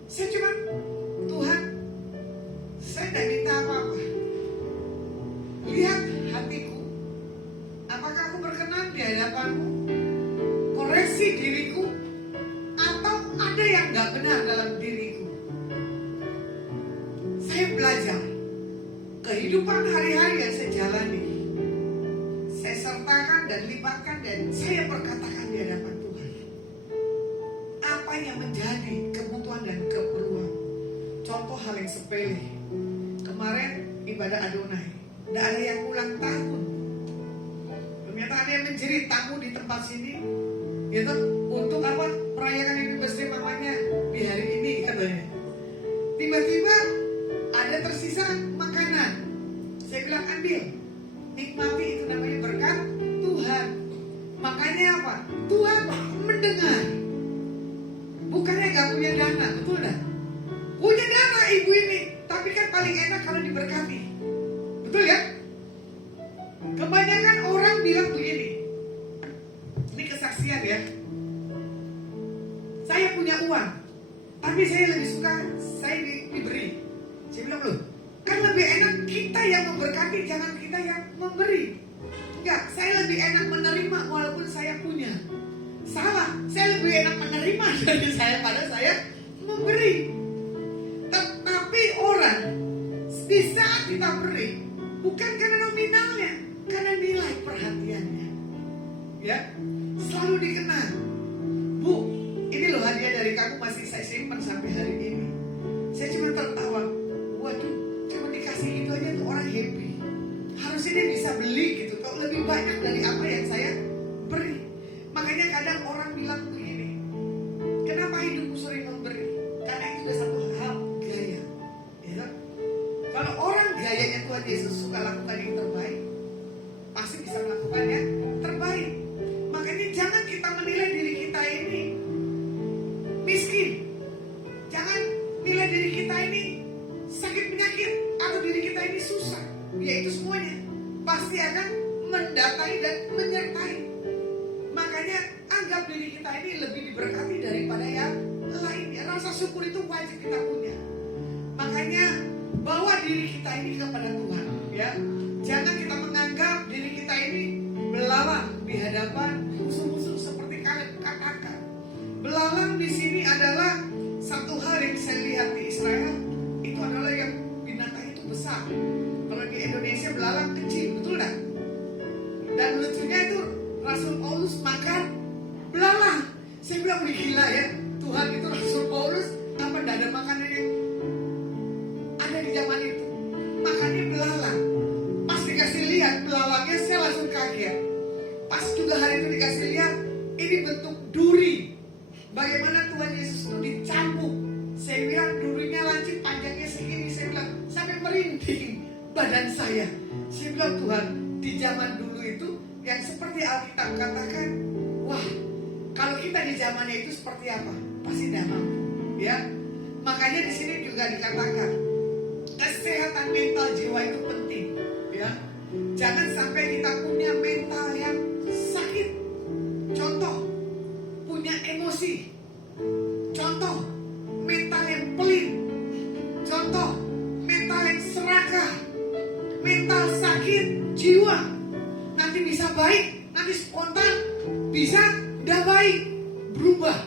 Saya cuma, Tuhan, saya tidak minta apa-apa. Lihat hatiku, apakah aku berkenan di hadapan-Mu? Koreksi diriku, atau ada yang gak benar dalam diriku. Saya belajar kehidupan hari-hari yang saya jalani, saya sertakan dan libatkan dan saya perkatakan di hadapan Tuhan. Apa yang menjadi kebutuhan dan keperluan. Contoh hal yang sepele. Kemarin ibadah Adonai, tidak ada yang ulang tahun. Ternyata ada yang menjerit tamu di tempat sini, gitu, untuk apa? Merayakan anniversary mamanya di hari ini katanya. Tiba-tiba ada tersisa makanan. Saya bilang ambil, nikmati, itu namanya berkat Tuhan. Makanya apa? Tuhan mendengar. Bukannya gak punya dana, betul dah? Punya dana ibu ini, tapi kan paling enak kalau diberkati. Betul ya? Kebanyakan orang bilang begini. Ini kesaksian ya. Saya punya uang, tapi saya lebih suka saya diberi. Saya bilang loh, kan lebih enak kita yang memberkati, jangan kita yang memberi. Enggak, saya lebih enak menerima walaupun saya punya. Salah, saya lebih enak menerima dari saya pada saya memberi. Tetapi orang di saat kita beri, bukan karena nominalnya, karena nilai perhatiannya. Ya, selalu dikenal. Bu, ini loh hadiah dari kamu, masih saya simpan sampai hari ini. Saya cuma tertawa. Waduh, cuma dikasih gitu aja tuh orang happy. Harusnya dia bisa beli gitu, kok lebih banyak dari apa yang saya beri. Makanya kadang orang bilang begini, kenapa hidupku sering memberi? Karena itu sudah satu hal gaya. Ya. Kalau orang gayanya Tuhan Yesus suka lakukan yang terbaik, pasti bisa melakukan yang terbaik. Makanya jangan kita menilai diri kita ini miskin. Jangan nilai diri kita ini sakit penyakit atau diri kita ini susah. Yaitu semuanya pasti akan mendatangi dan menyertai. Makanya anggap diri kita ini lebih diberkati daripada yang lainnya. Rasa syukur itu wajib kita punya. Makanya bawa diri kita ini kepada Tuhan, ya. Jangan kita menganggap diri kita ini belalang di hadapan musuh-musuh seperti kalian katakan. Belalang di sini adalah satu hal yang saya lihat di Israel, itu adalah yang binatang itu besar. Kalau di Indonesia belalang kecil, betul tak? Dan lucunya itu Rasul Paulus makan belalang. Saya bilang gila ya, Tuhan itu Rasul Paulus apa tidak ada makanan yang ada di zaman itu. Makannya belalang. Pas dikasih lihat belalangnya, saya langsung kaget. Pas juga hari itu dikasih lihat, ini bentuk duri. Bagaimana Tuhan Yesus itu dicambuk. Saya bilang durinya lancip, panjangnya segini. Saya bilang sampai merinding badan saya. Saya bilang Tuhan, di zaman dulu itu yang seperti Alkitab katakan, wah, kalau kita di zamannya itu seperti apa? Pasti tidak mampu, ya. Makanya di sini juga dikatakan kesehatan mental jiwa itu penting, ya. Jangan sampai kita punya mental yang sakit. Contoh, punya emosi. Contoh, mental yang pelit. Contoh, mental yang serakah. Mental sakit jiwa. Nanti bisa baik, nanti spontan, bisa tidak baik, berubah.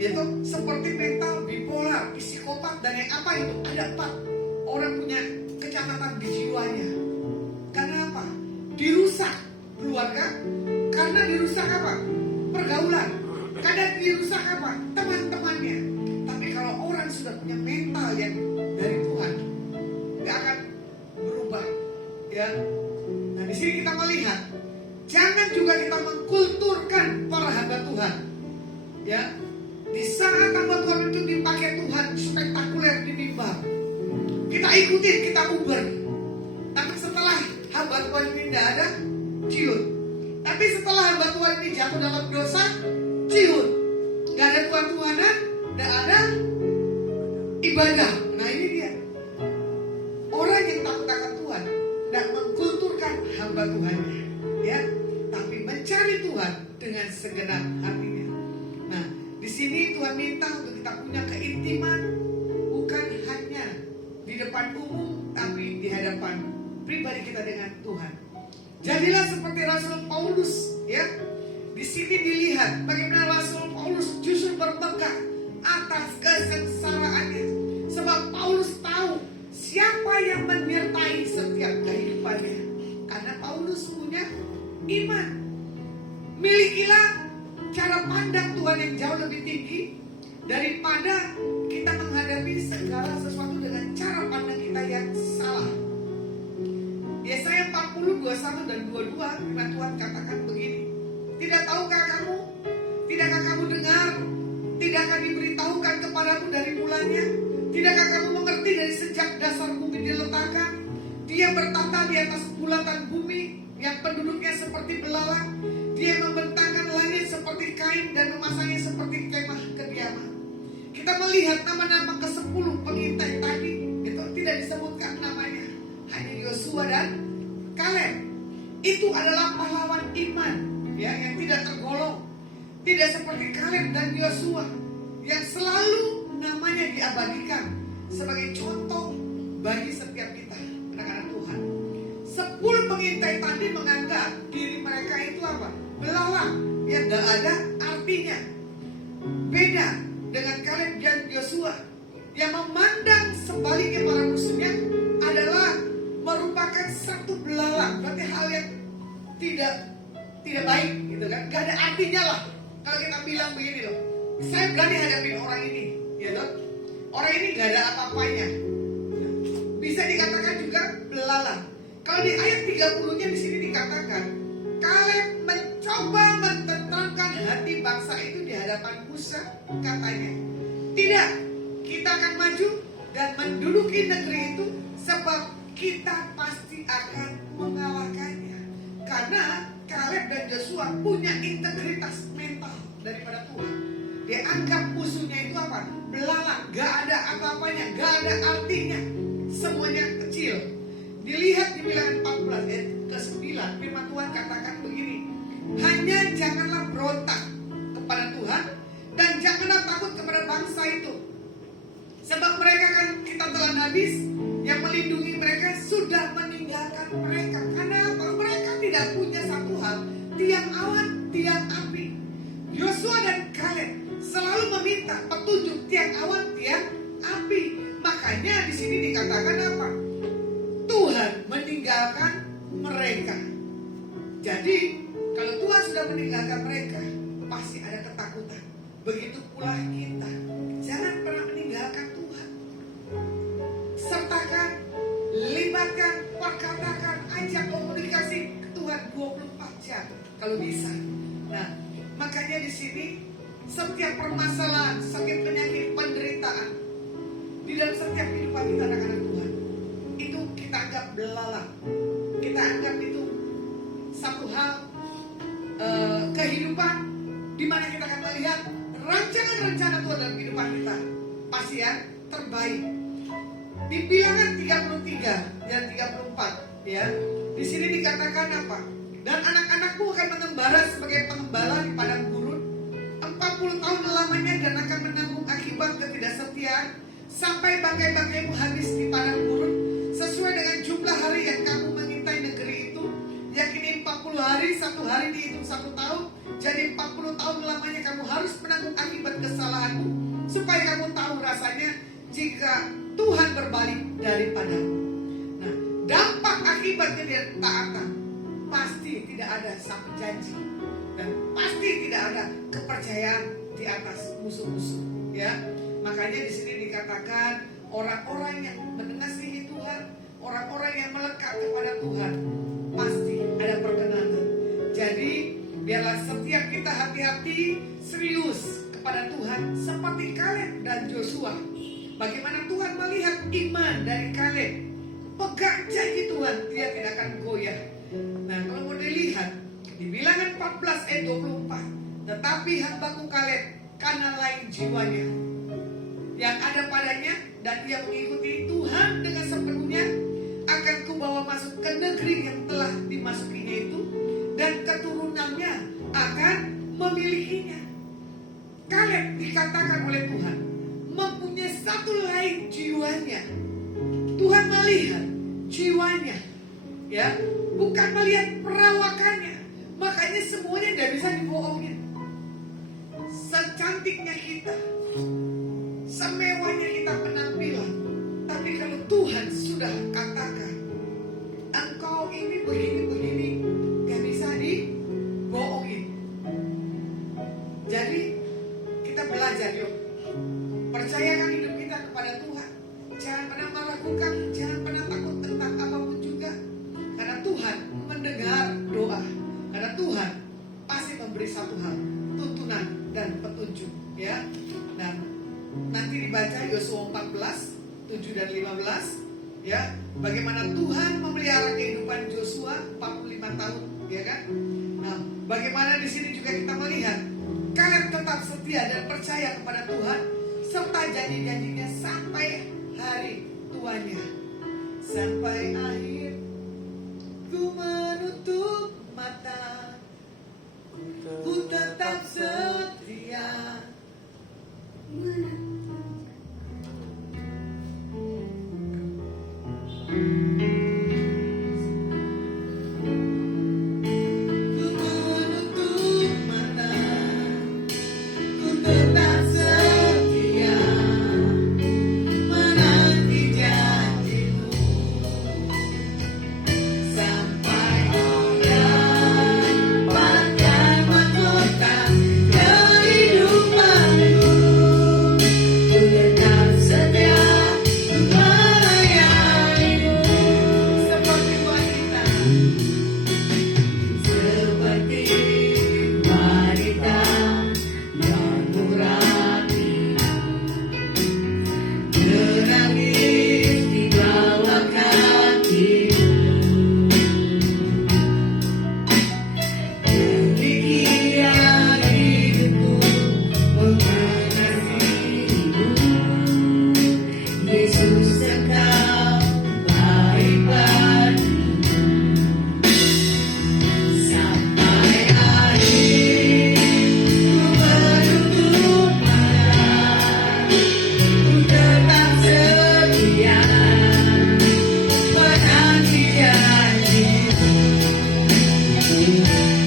Yaitu seperti mental bipolar, psikopat, dan yang apa itu? Ada 4 orang punya kecacatan di jiwanya. Karena apa? Dirusak keluarga. Karena dirusak apa? Pergaulan. Karena dirusak apa? Teman-temannya. Tapi kalau orang sudah punya mental yang dari Tuhan, gak akan berubah, ya. Nah, di sini kita melihat, jangan juga kita mengkulturkan para hamba Tuhan, ya. Di saat hamba Tuhan itu dipakai Tuhan spektakuler di mimbar, kita ikutin, kita uber. Tapi setelah hamba Tuhan tidak ada ciut. Tapi setelah hamba Tuhan ini jatuh dalam dosa, ciut. Gak ada Tuhan-Tuhanan, gak ada ibadah. Nah ini dia. Orang yang takut akan Tuhan tidak mengkulturkan hamba Tuhannya, ya, tapi mencari Tuhan dengan segenap hatinya. Nah, di sini Tuhan minta untuk kita punya keintiman, bukan hanya di depan umum, tapi di hadapan pribadi kita dengan Tuhan. Jadilah seperti Rasul Paulus, ya. Di sini dilihat bagaimana Rasul Paulus justru berpegang atas kesengsaraannya, sebab Paulus tahu siapa yang menyertai setiap kehidupannya. Karena Paulus punya iman. Milikilah cara pandang Tuhan yang jauh lebih tinggi daripada kita menghadapi segala sesuatu dengan cara pandang kita yang salah. Yesaya 40, 21 dan 22 firman Tuhan katakan begini. Tidak tahukah kamu? Tidakkah kamu dengar? Tidakkah diberitahukan kepadamu dari mulanya? Tidakkah kamu mengerti dari sejak dasar bumi diletakkan? Dia bertata di atas bulatan bumi yang penduduknya seperti belalang. Dia membentangkan langit seperti kain dan memasangnya seperti kemah kediaman. Kita melihat nama-nama ke-10 pengintai tadi, itu tidak disebutkan namanya, hanya Yosua dan Kaleb. Itu adalah pahlawan iman, ya, yang tidak tergolong. Tidak seperti Kaleb dan Yosua yang selalu namanya diabadikan sebagai contoh bagi setiap kita, anak-anak Tuhan. 10 pengintai tadi menganggap diri mereka itu apa? Belalang yang gak ada artinya. Beda dengan Kaleb dan Yosua yang memandang sebaliknya para musuhnya adalah merupakan satu belalang. Berarti hal yang tidak baik gitu kan. Gak ada artinya lah. Kalau kita bilang begini loh, saya berani hadapin orang ini, ya loh. Orang ini gak ada apa-apanya. Bisa dikatakan juga belalang. Kalau di ayat 30-nya di sini dikatakan, Kaleb mencoba menenangkan hati bangsa itu di hadapan Musa, katanya, tidak, kita akan maju dan menduduki negeri itu sebab kita pasti akan mengalahkannya. Karena Kaleb dan Yosua punya integritas mental daripada Tuhan. Dia anggap musuhnya itu apa? Belalang, gak ada apa-apanya, gak ada artinya, semuanya kecil. Dilihat di Bilangan 14 ayat ke-9, firman Tuhan katakan begini, hanya janganlah berontak kepada Tuhan dan janganlah takut kepada bangsa itu, sebab mereka kan kita telan habis, yang melindungi mereka sudah meninggalkan mereka. Karena apa? Mereka tidak punya satu hal, tiang awan, tiang api. Yosua dan Kaleb selalu meminta petunjuk tiang awan, tiang api. Makanya di sini dikatakan apa? Tuhan meninggalkan mereka. Jadi kalau Tuhan sudah meninggalkan mereka, pasti ada ketakutan. Begitu pula kita. Jangan pernah meninggalkan Tuhan. Sertakan, libatkan, perkatakan, ajak komunikasi ke Tuhan 24 jam kalau bisa. Nah, makanya di sini setiap permasalahan, sakit, penyakit, penderitaan di dalam setiap kehidupan kita anak-anak Tuhan, itu kita anggap belalang. Kita anggap itu satu hal kehidupan di mana kita akan melihat rancangan-rencana Tuhan dalam kehidupan kita pasti yang terbaik. Di Bilangan 33 dan 34, ya, di sini dikatakan apa? Dan anak-anakmu akan mengembara sebagai pengembala di padang gurun 40 tahun lamanya dan akan menanggung akibat ketidaksetiaan sampai bangkai-bangkaimu habis di padang gurun sesuai dengan jumlah hari yang kamu mengintai negeri itu. Yakini 40 hari, satu hari dihitung 1 tahun. Jadi 40 tahun lamanya kamu harus menanggung akibat kesalahanmu, supaya kamu tahu rasanya jika Tuhan berbalik daripadamu. Nah, dampak akibat ketaatan pasti tidak ada satu janji dan pasti tidak ada kepercayaan di atas musuh-musuh. Ya, makanya di sini dikatakan orang-orang yang mengasihi Tuhan, orang-orang yang melekat kepada Tuhan, pasti ada perkenanan. Jadi biarlah setiap kita hati-hati, serius kepada Tuhan seperti Kaleb dan Yosua. Bagaimana Tuhan melihat iman dari Kaleb, pegang janji Tuhan, dia tidak akan goyah. Tetapi hambaku Kaleb, karena lain jiwanya yang ada padanya, dan ia mengikuti Tuhan dengan sepenuhnya, akan kubawa masuk ke negeri yang telah dimasukinya itu, dan keturunannya akan memilikinya. Kaleb dikatakan oleh Tuhan mempunyai satu lain jiwanya. Tuhan melihat jiwanya, ya, bukan melihat perawakannya. Makanya semuanya tidak bisa dibohongin. Secantiknya kita, semewahnya kita penampilan, tapi kalau Tuhan sudah katakan engkau ini begini-begini, gak bisa dibohongin. Jadi kita belajar yuk, percayakan hidup kita kepada Tuhan. Jangan pernah meragukan, jangan pernah takut tentang apapun juga, karena Tuhan mendengar doa. Karena Tuhan pasti memberi satu hal, tuntunan dan petunjuk, ya. Dan nanti dibaca Yosua 14, 7 dan 15, ya. Bagaimana Tuhan memelihara kehidupan Yosua 45 tahun, ya kan? Nah, bagaimana di sini juga kita melihat Kaleb tetap setia dan percaya kepada Tuhan serta janji-janjinya sampai hari tuanya. Sampai akhir ku menutup mata, ku tetap setia. Ku menutup mata, ku tetap setia, menanti janjimu sampai dapatkan mahkota kehidupanku. Ku tetap setia melayanimu seperti wanita, yang murah menangis di bawah kakimu. Demikian hidupku mengasihimu, Yesus engkau baik bagiku. Sampai akhir ku menutup mata, ku tetap setia menanti janjimu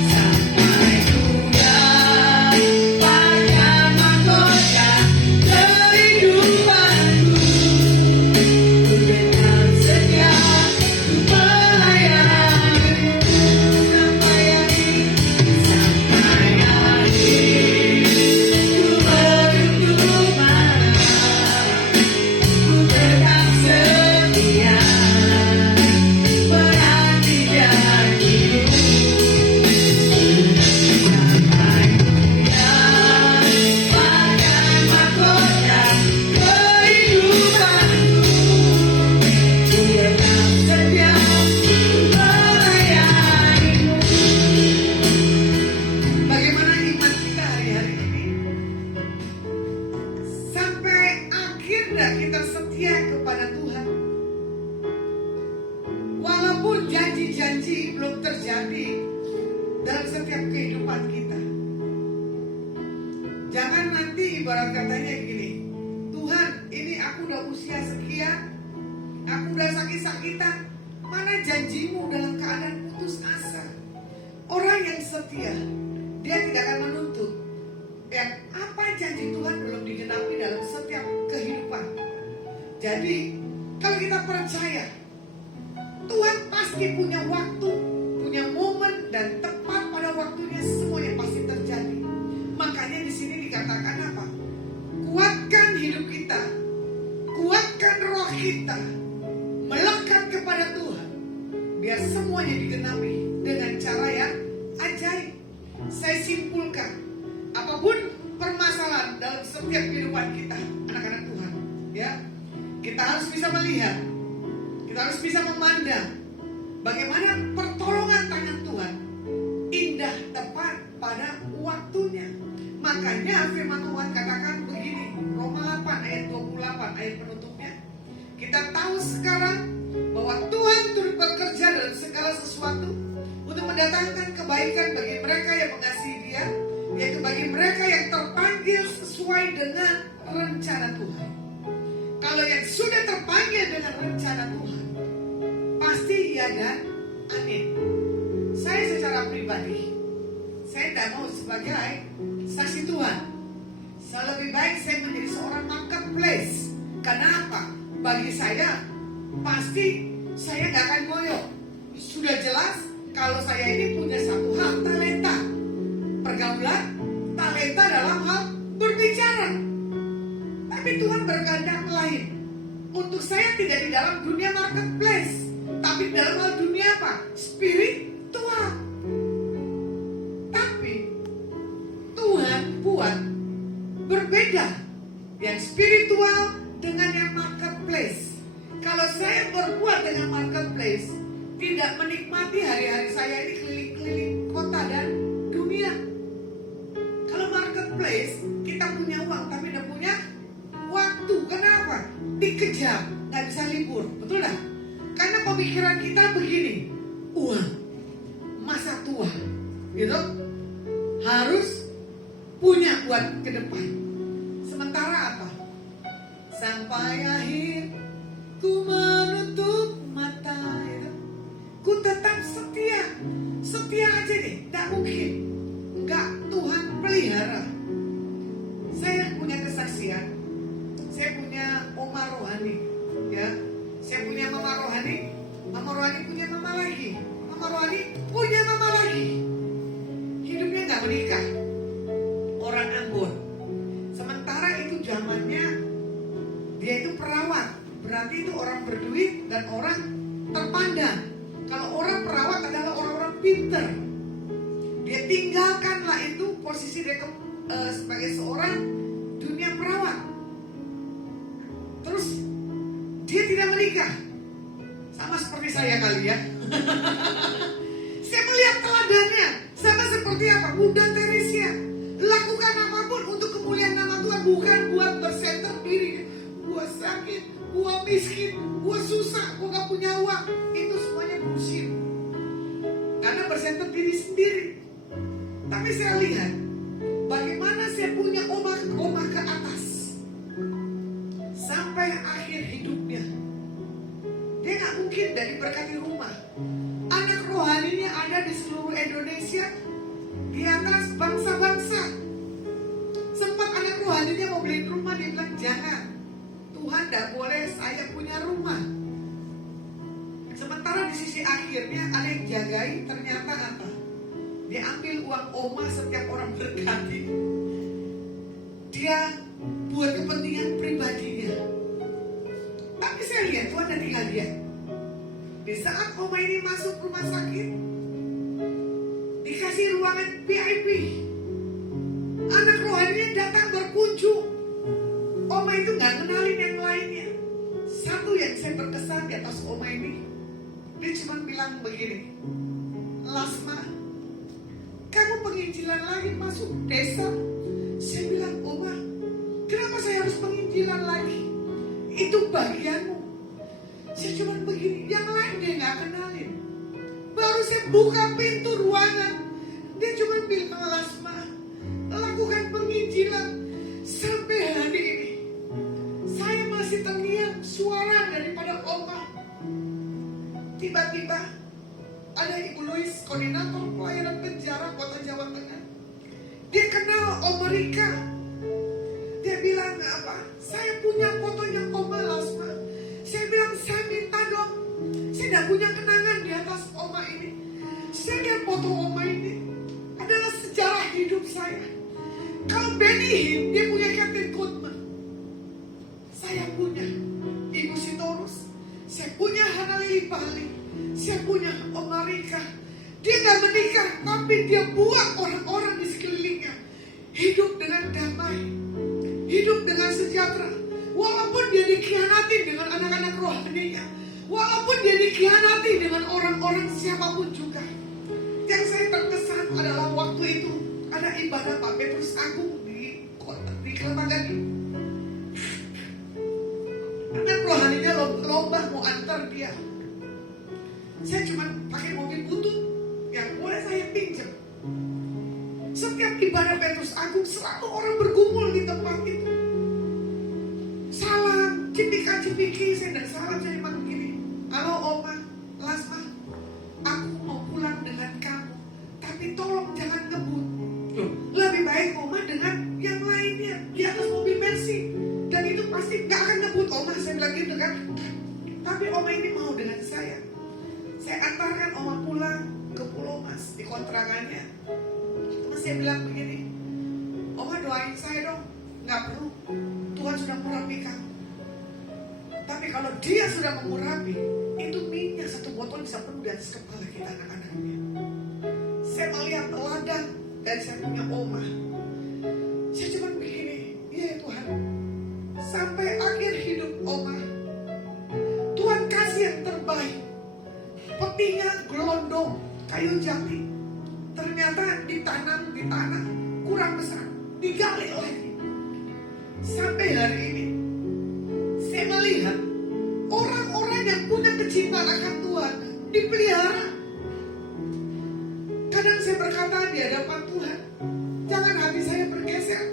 sampai ku dapatkan mahkota kehidupanku. Ku tetap setia melayanimu sampai akhir, sampai akhir ku menutup mata, ku tetap setia menanti janjimu sampai ku dapatkan mahkota kehidupanku. Ku tetap setia melayanimu. Bagaimana iman kita hari-hari ini? Sampai akhirnya kita setia kepada Tuhan. Walaupun janji-janji belum terjadi dalam setiap kehidupan kita. Jangan nanti ibarat katanya gini, Tuhan ini aku udah usia sekian, aku udah sakit-sakitan, mana janjimu dalam keadaan putus asa. Orang yang setia, dia tidak akan menuntut yang apa janji Tuhan belum digenapi dalam setiap kehidupan. Jadi kalau kita percaya Tuhan pasti punya waktu, punya momen, dan tepat pada waktunya semuanya pasti terjadi. Makanya di sini dikatakan apa? Kuatkan hidup kita, kuatkan roh kita, melekat kepada Tuhan, biar semuanya digenapi dengan cara yang ajaib. Saya simpulkan, apapun permasalahan dalam setiap kehidupan kita, anak-anak Tuhan, ya, kita harus bisa melihat, kita harus bisa memandang bagaimana pertolongan tangan Tuhan indah tepat pada waktunya. mendatangkan kebaikan bagi mereka yang mengasihi Dia, yaitu bagi mereka yang terpanggil sesuai dengan rencana Tuhan. Kalau yang sudah terpanggil dengan rencana Tuhan, pasti iya dan amin. Saya secara pribadi, saya tidak mau sebagai saksi Tuhan. Lebih baik saya menjadi seorang marketplace. Karena apa? Bagi saya, pasti saya gak akan ngoyo. Sudah jelas kalau saya ini punya satu hal, talenta. Pergaulan, talenta dalam hal berbicara. Tapi Tuhan berkehendak lain. Untuk saya tidak di dalam dunia marketplace, tapi dalam hal dunia apa? Spiritual. Tapi Tuhan buat berbeda yang spiritual dengan yang marketplace. Kalau saya berbuat dengan marketplace, tidak menikmati hari-hari saya ini keliling-keliling kota dan dunia. Kalau marketplace, kita punya uang tapi tidak punya waktu. Kenapa? Dikejar, nggak bisa libur, betul tak? Karena pemikiran kita begini, uang, masa tua, gitu, harus punya buat ke depan. Sementara apa? Sampai akhir ku menutup mata, gitu. Ku tetap setia, setia aja deh, tidak mungkin enggak Tuhan pelihara. Saya punya kesaksian, saya punya oma rohani, ya. Saya punya mama rohani punya mama lagi, mama rohani punya mama lagi. Hidupnya nggak menikah, orang Ambon. Sementara itu zamannya dia itu perawat, berarti itu orang berduit dan orang terpandang. Kalau orang perawat adalah orang-orang pinter. Dia tinggalkanlah itu posisi dia sebagai seorang dunia perawat. Terus dia tidak menikah. Sama seperti saya kali ya. Saya melihat teladannya. Sama seperti apa? Bunda Teresia. Lakukan apapun untuk kemuliaan nama Tuhan. Bukan buat bersenter diri. Gua sakit, gua miskin, gua susah, gua gak punya uang. Itu semuanya bullshit. Karena bersenter diri sendiri. Tapi saya lihat bagaimana saya punya omah ke atas. Sampai akhir hidupnya. Dia gak mungkin dari berkati rumah. Anak rohaninya ada di seluruh Indonesia, di atas bangsa-bangsa. Sempat anak rohaninya mau beli rumah, dia bilang jangan, Tuhan gak boleh saya punya rumah. Sementara di sisi akhirnya ada yang jagain, ternyata apa? Dia ambil uang oma setiap orang berkati. Dia buat kepentingan pribadinya. Tapi saya lihat Tuhan ada tinggal dia. Di saat oma ini masuk rumah sakit, dikasih ruangan VIP. Anak rohaninya datang berkunjung. Oma itu gak kenalin yang lainnya. Satu yang saya berkesan di atas oma ini, dia cuma bilang begini, Lasma, kamu penginjilan lagi masuk desa. Saya bilang, Oma, kenapa saya harus penginjilan lagi? Itu bagianmu. Saya cuma begini, yang lain dia gak kenalin. Baru saya buka pintu ruangan, dia cuma bilang, Lasma, lakukan penginjilan. Sampai hari ini saya masih terngiang suara daripada Oma. Tiba-tiba ada Ibu Louis, koordinator pelayanan penjara Kota Jawa Tengah. Dia kenal Om Rika. Dia bilang apa? Saya punya fotonya Oma Lasma. Saya bilang saya minta dong. Saya tidak punya kenangan di atas Oma ini. Saya lihat foto Oma ini adalah sejarah hidup saya. Kalau Benny Hinn, dia punya Captain Goodman. Saya punya Ibu Sitorus. Saya punya Hana Lili Bali. Saya punya Om Rika. Dia gak menikah, tapi dia buat orang-orang di sekelilingnya hidup dengan damai, hidup dengan sejahtera. Walaupun dia dikhianati dengan anak-anak rohaninya, walaupun dia dikhianati dengan orang-orang siapapun juga. Yang saya terkesan adalah waktu itu ada ibadah Pak Petrus Agung di Kelapa Gading. Anak rohaninya lomba mau antar dia. Saya cuma pakai mobil butut yang boleh ibadah Petrus Agung selalu orang bergumul di tempat itu. Salam, cipika-cipiki, saya tidak salam, saya memang begini. Halo Oma, Lasma, aku mau pulang dengan kamu, tapi tolong jangan ngebut. Lebih baik Oma dengan yang lainnya di atas mobil Mercy, dan itu pasti gak akan ngebut Oma, saya bilang gitu kan. Tapi Oma ini mau dengan saya antarkan Oma pulang ke Pulau Mas di kontrakannya. Terus saya bilang begini, Oma doain saya dong. Gak perlu, Tuhan sudah mengurapi kamu. Tapi kalau dia sudah mengurapi, itu minyak 1 botol bisa penuh di atas kepala kita anak-anaknya. Saya melihat teladan dari saya punya Oma. Saya cuma begini, ya Tuhan, sampai akhir hidup Oma, Tuhan kasih yang terbaik. Petinya gelondong, kayu jati. Ternyata ditanam di tanah kurang besar, digali lagi. Sampai hari ini saya melihat orang-orang yang punya kecintaan akan Tuhan dipelihara. Kadang saya berkata di hadapan Tuhan, jangan hati saya bergeser.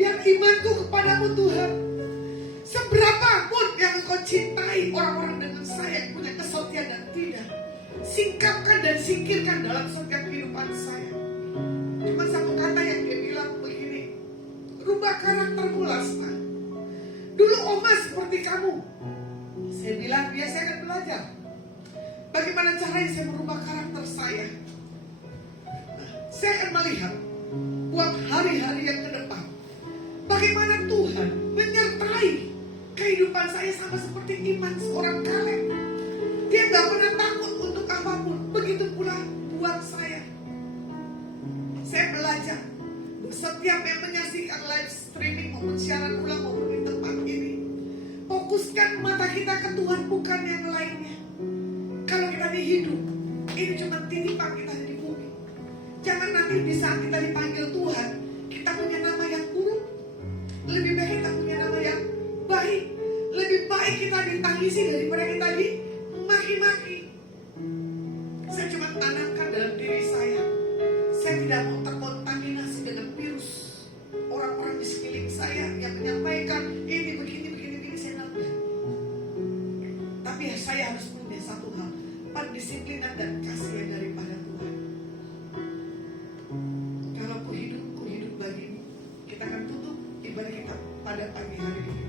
Biar imanku kepadamu Tuhan, seberapa pun yang Engkau cintai orang-orang dengan saya yang punya kesetiaan dan tidak, singkapkan dan singkirkan dalam setiap kehidupan saya. Cuma satu kata yang dia bilang begini, rubah karaktermu Lasma. Dulu Oma seperti kamu. Saya bilang dia, saya akan belajar bagaimana caranya saya merubah karakter saya. Saya akan melihat buat hari-hari yang ke depan bagaimana Tuhan menyertai kehidupan saya sama seperti iman seorang Kaleb. Dia gak pernah takut untuk apapun. Begitu pula buat saya. Saya belajar. Setiap yang menyaksikan live streaming maupun siaran ulang maupun di tempat ini, fokuskan mata kita ke Tuhan, bukan yang lainnya. Kalau kita hidup, ini cuma titipan kita di bumi. Jangan nanti di saat kita dipanggil Tuhan, kita punya nama yang buruk. Lebih baik kita punya nama yang baik. Lebih baik kita ditangisi daripada kita dimaki-maki. Saya cuma tanamkan dalam diri saya. Saya tidak mau terkontaminasi dengan virus orang-orang di sekeliling saya yang menyampaikan ini begini, saya nggak. Tapi saya harus punya satu hal, pendisiplinan dan kasih daripada Tuhan. Kalau ku hidup bagimu. Kita akan tutup ibadah kita pada pagi hari ini.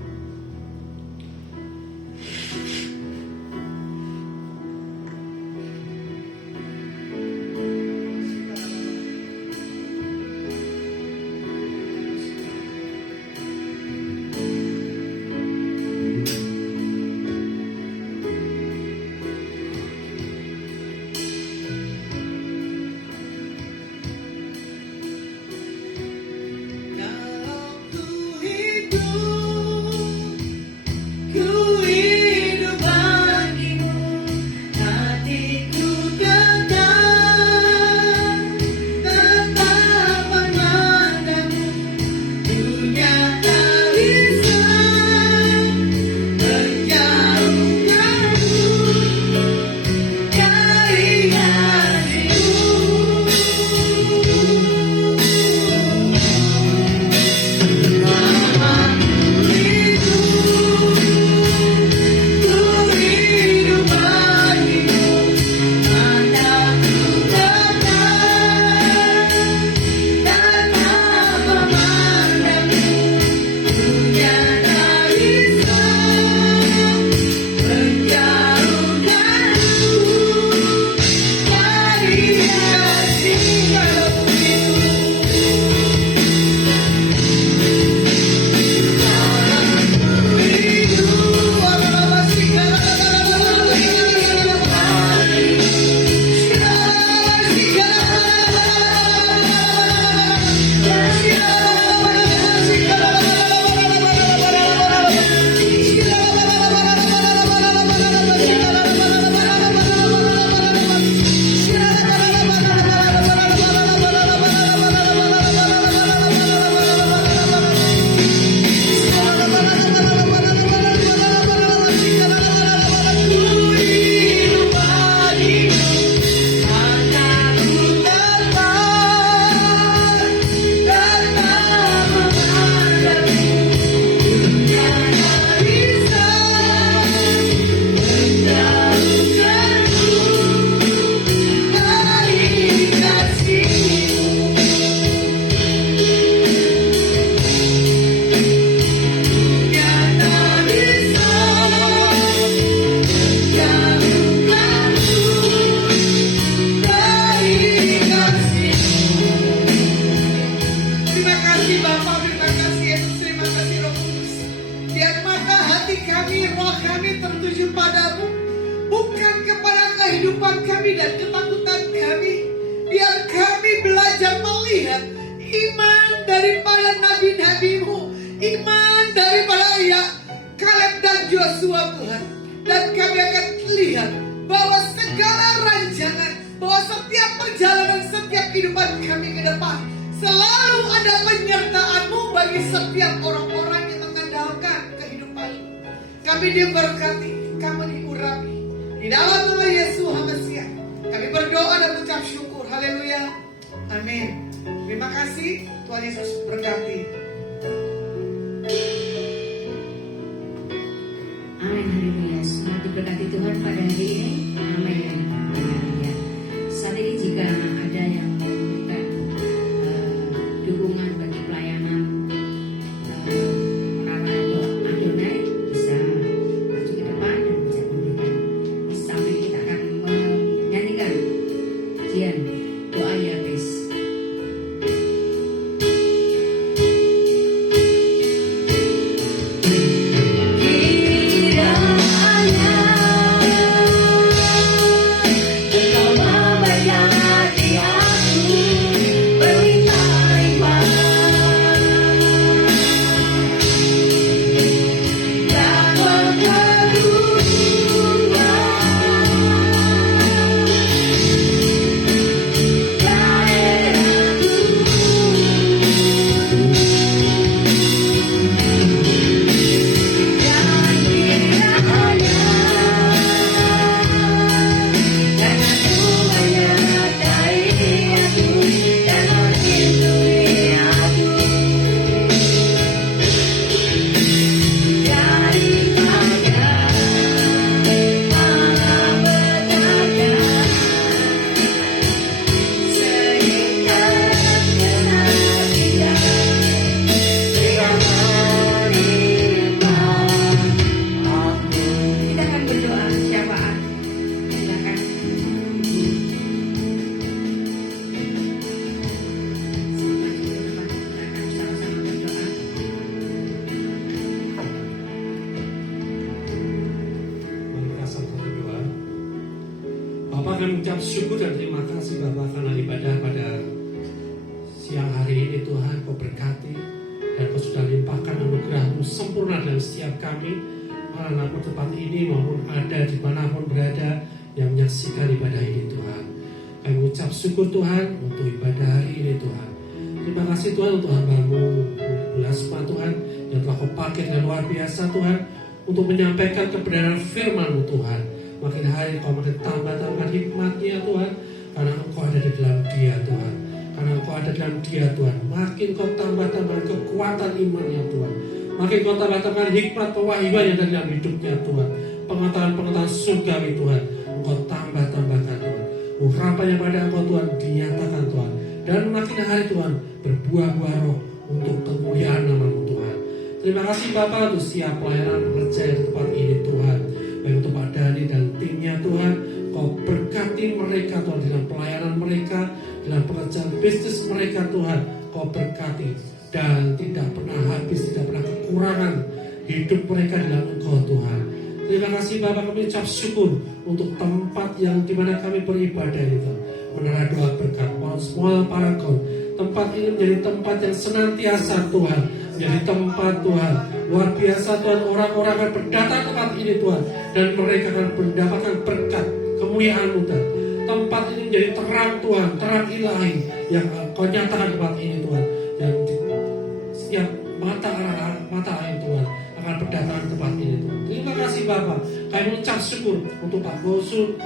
iman daripada nabi-nabimu, iman daripada Kaleb dan Joshua Tuhan. Dan kami akan lihat bahwa segala rancangan, bahwa setiap perjalanan, setiap kehidupan kami ke depan selalu ada penyertaan-Mu bagi setiap orang-orang yang mengandalkan kehidupan. Kami diberkati, kami diurapi. Di dalam nama Yesus HaMasiah, kami berdoa dan mengucap syukur. Haleluya. Amin. Terima kasih. Tuhan Yesus berkati. Amin, haleluya. Semoga diberkati Tuhan pada hari ini. Amin, haleluya. Saat ini jika ada yang memberikan dukungan bagi pelayanan menara doa Adonai, bisa maju ke depan dan bisa memberikan. Di samping kita akan menyanyikan ujian doa Yabes. Kami mengucap syukur dan terima kasih Bapa karena ibadah pada siang hari ini Tuhan Kau berkati dan Kau sudah limpahkan anugerah-Mu sempurna dalam setiap kami anak-anak tempat ini maupun ada dimanapun berada yang menyaksikan ibadah ini Tuhan. Kami mengucap syukur Tuhan untuk ibadah hari ini Tuhan. Terima kasih Tuhan untuk hamba-Mu Bulasma Tuhan yang telah Kau pakai dengan luar biasa Tuhan untuk menyampaikan kebenaran firman-Mu Tuhan. Makin hari Kau makin tambah hikmatnya Tuhan, karena Engkau ada di dalam dia Tuhan. Karena Engkau ada dalam dia Tuhan, makin Kau tambah kekuatan imannya Tuhan. Makin Kau tambah hikmat pewahyuan yang ada dalam hidupnya Tuhan. Pengetahuan surgawi Tuhan, Engkau tambahkan Tuhan. Urapan yang pada Engkau Tuhan dinyatakan Tuhan. Dan makin hari Tuhan berbuah-buah roh untuk kemuliaan nama-Mu Tuhan. Terima kasih Bapa untuk siap pelayanan percaya di tempat ini Tuhan. Baik untuk Pak Dhani dan timnya Tuhan, Kau berkati mereka Tuhan dalam pelayanan mereka, dalam pekerjaan bisnis mereka Tuhan, Kau berkati dan tidak pernah habis, tidak pernah kekurangan hidup mereka dalam Engkau Tuhan. Terima kasih Bapak, kami ucap syukur untuk tempat yang dimana kami beribadah itu, menara doa berkat Small Paragon. Tempat ini menjadi tempat yang senantiasa Tuhan, menjadi tempat Tuhan luar biasa Tuhan. Orang-orang akan berdatang tempat ini Tuhan, dan mereka akan mendapatkan berkat kemuliaan-Mu Tuhan. Tempat ini menjadi terang Tuhan, terang ilahi yang Kau nyatakan tempat ini Tuhan. Dan setiap mata air Tuhan akan berdatangan tempat ini Tuhan. Terima kasih Bapak. Kami mengucap syukur untuk Pak Gosul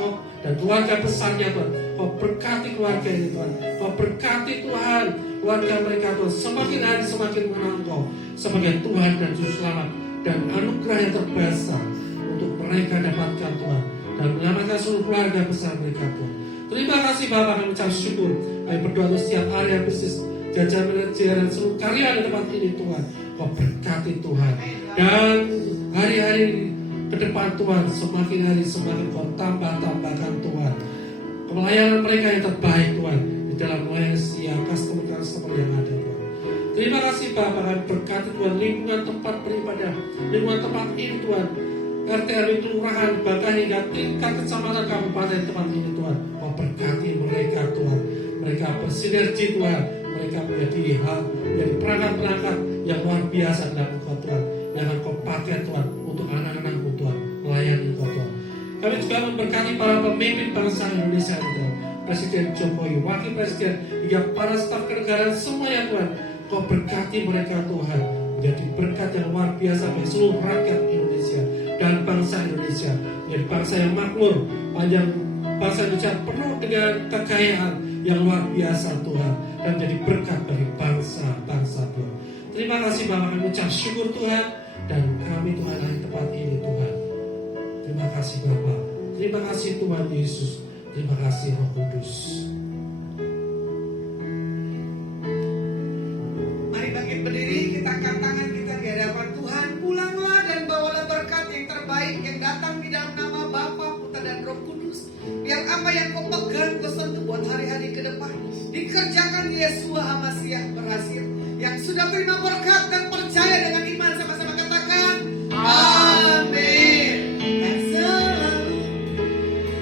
dan keluarga besarnya Tuhan. Kau berkati keluarga ini Tuhan. Kau berkati Tuhan keluarga mereka Tuhan. Semakin hari semakin mengenal Kau sebagai Tuhan dan Juru Selamat, dan anugerah yang terbesar untuk mereka dapatkan Tuhan, dan menyelamatkan seluruh keluarga besar mereka Tuhan. Terima kasih Bapak, kami mengucap syukur. Kami berdoa untuk setiap area bisnis, jajaran manajer dan seluruh karya di tempat ini Tuhan. Kau berkati Tuhan, dan hari-hari ke depan Tuhan semakin hari semakin Kau tambahkan Tuhan pelayanan mereka yang terbaik Tuhan di dalam melayani setiap customer yang ada Tuhan. Terima kasih Bapak, kami berkati Tuhan lingkungan tempat beribadah, lingkungan tempat ini Tuhan, RT RW kelurahan bahkan hingga tingkat kecamatan kabupaten tempat ini Tuhan. Kau berkati mereka Tuhan, mereka bersinergi Tuhan, mereka menjadi perangkat-perangkat yang luar biasa dalam Engkau Tuhan, yang Engkau pakai Tuhan untuk anak-anak-Mu Tuhan, melayani Engkau Tuhan. Kami juga memberkati para pemimpin bangsa Indonesia Tuhan, Presiden Jokowi, Wakil Presiden, hingga para staf kenegaraan semuanya Tuhan. Kau berkati mereka Tuhan, menjadi berkat yang luar biasa bagi seluruh rakyat Indonesia dan bangsa Indonesia, menjadi bangsa yang makmur, bangsa Indonesia penuh dengan kekayaan yang luar biasa Tuhan, dan menjadi berkat bagi bangsa-bangsa Tuhan. Terima kasih Bapak, kami ucap syukur Tuhan, dan kami Tuhan di tempat ini Tuhan. Terima kasih Bapak, terima kasih Tuhan Yesus, terima kasih Roh Kudus. Mari bangkit berdiri, kita angkat tangan kita di hadapan Tuhan. Pulanglah dan bawalah berkat yang terbaik yang datang di dalam nama Bapa, Putra dan Roh Kudus. Biar apa yang kau pegang, kau sentuh buat hari-hari ke depan, dikerjakan Yesua HaMasiah berhasil. Yang sudah terima berkat dan percaya dengan iman, sama-sama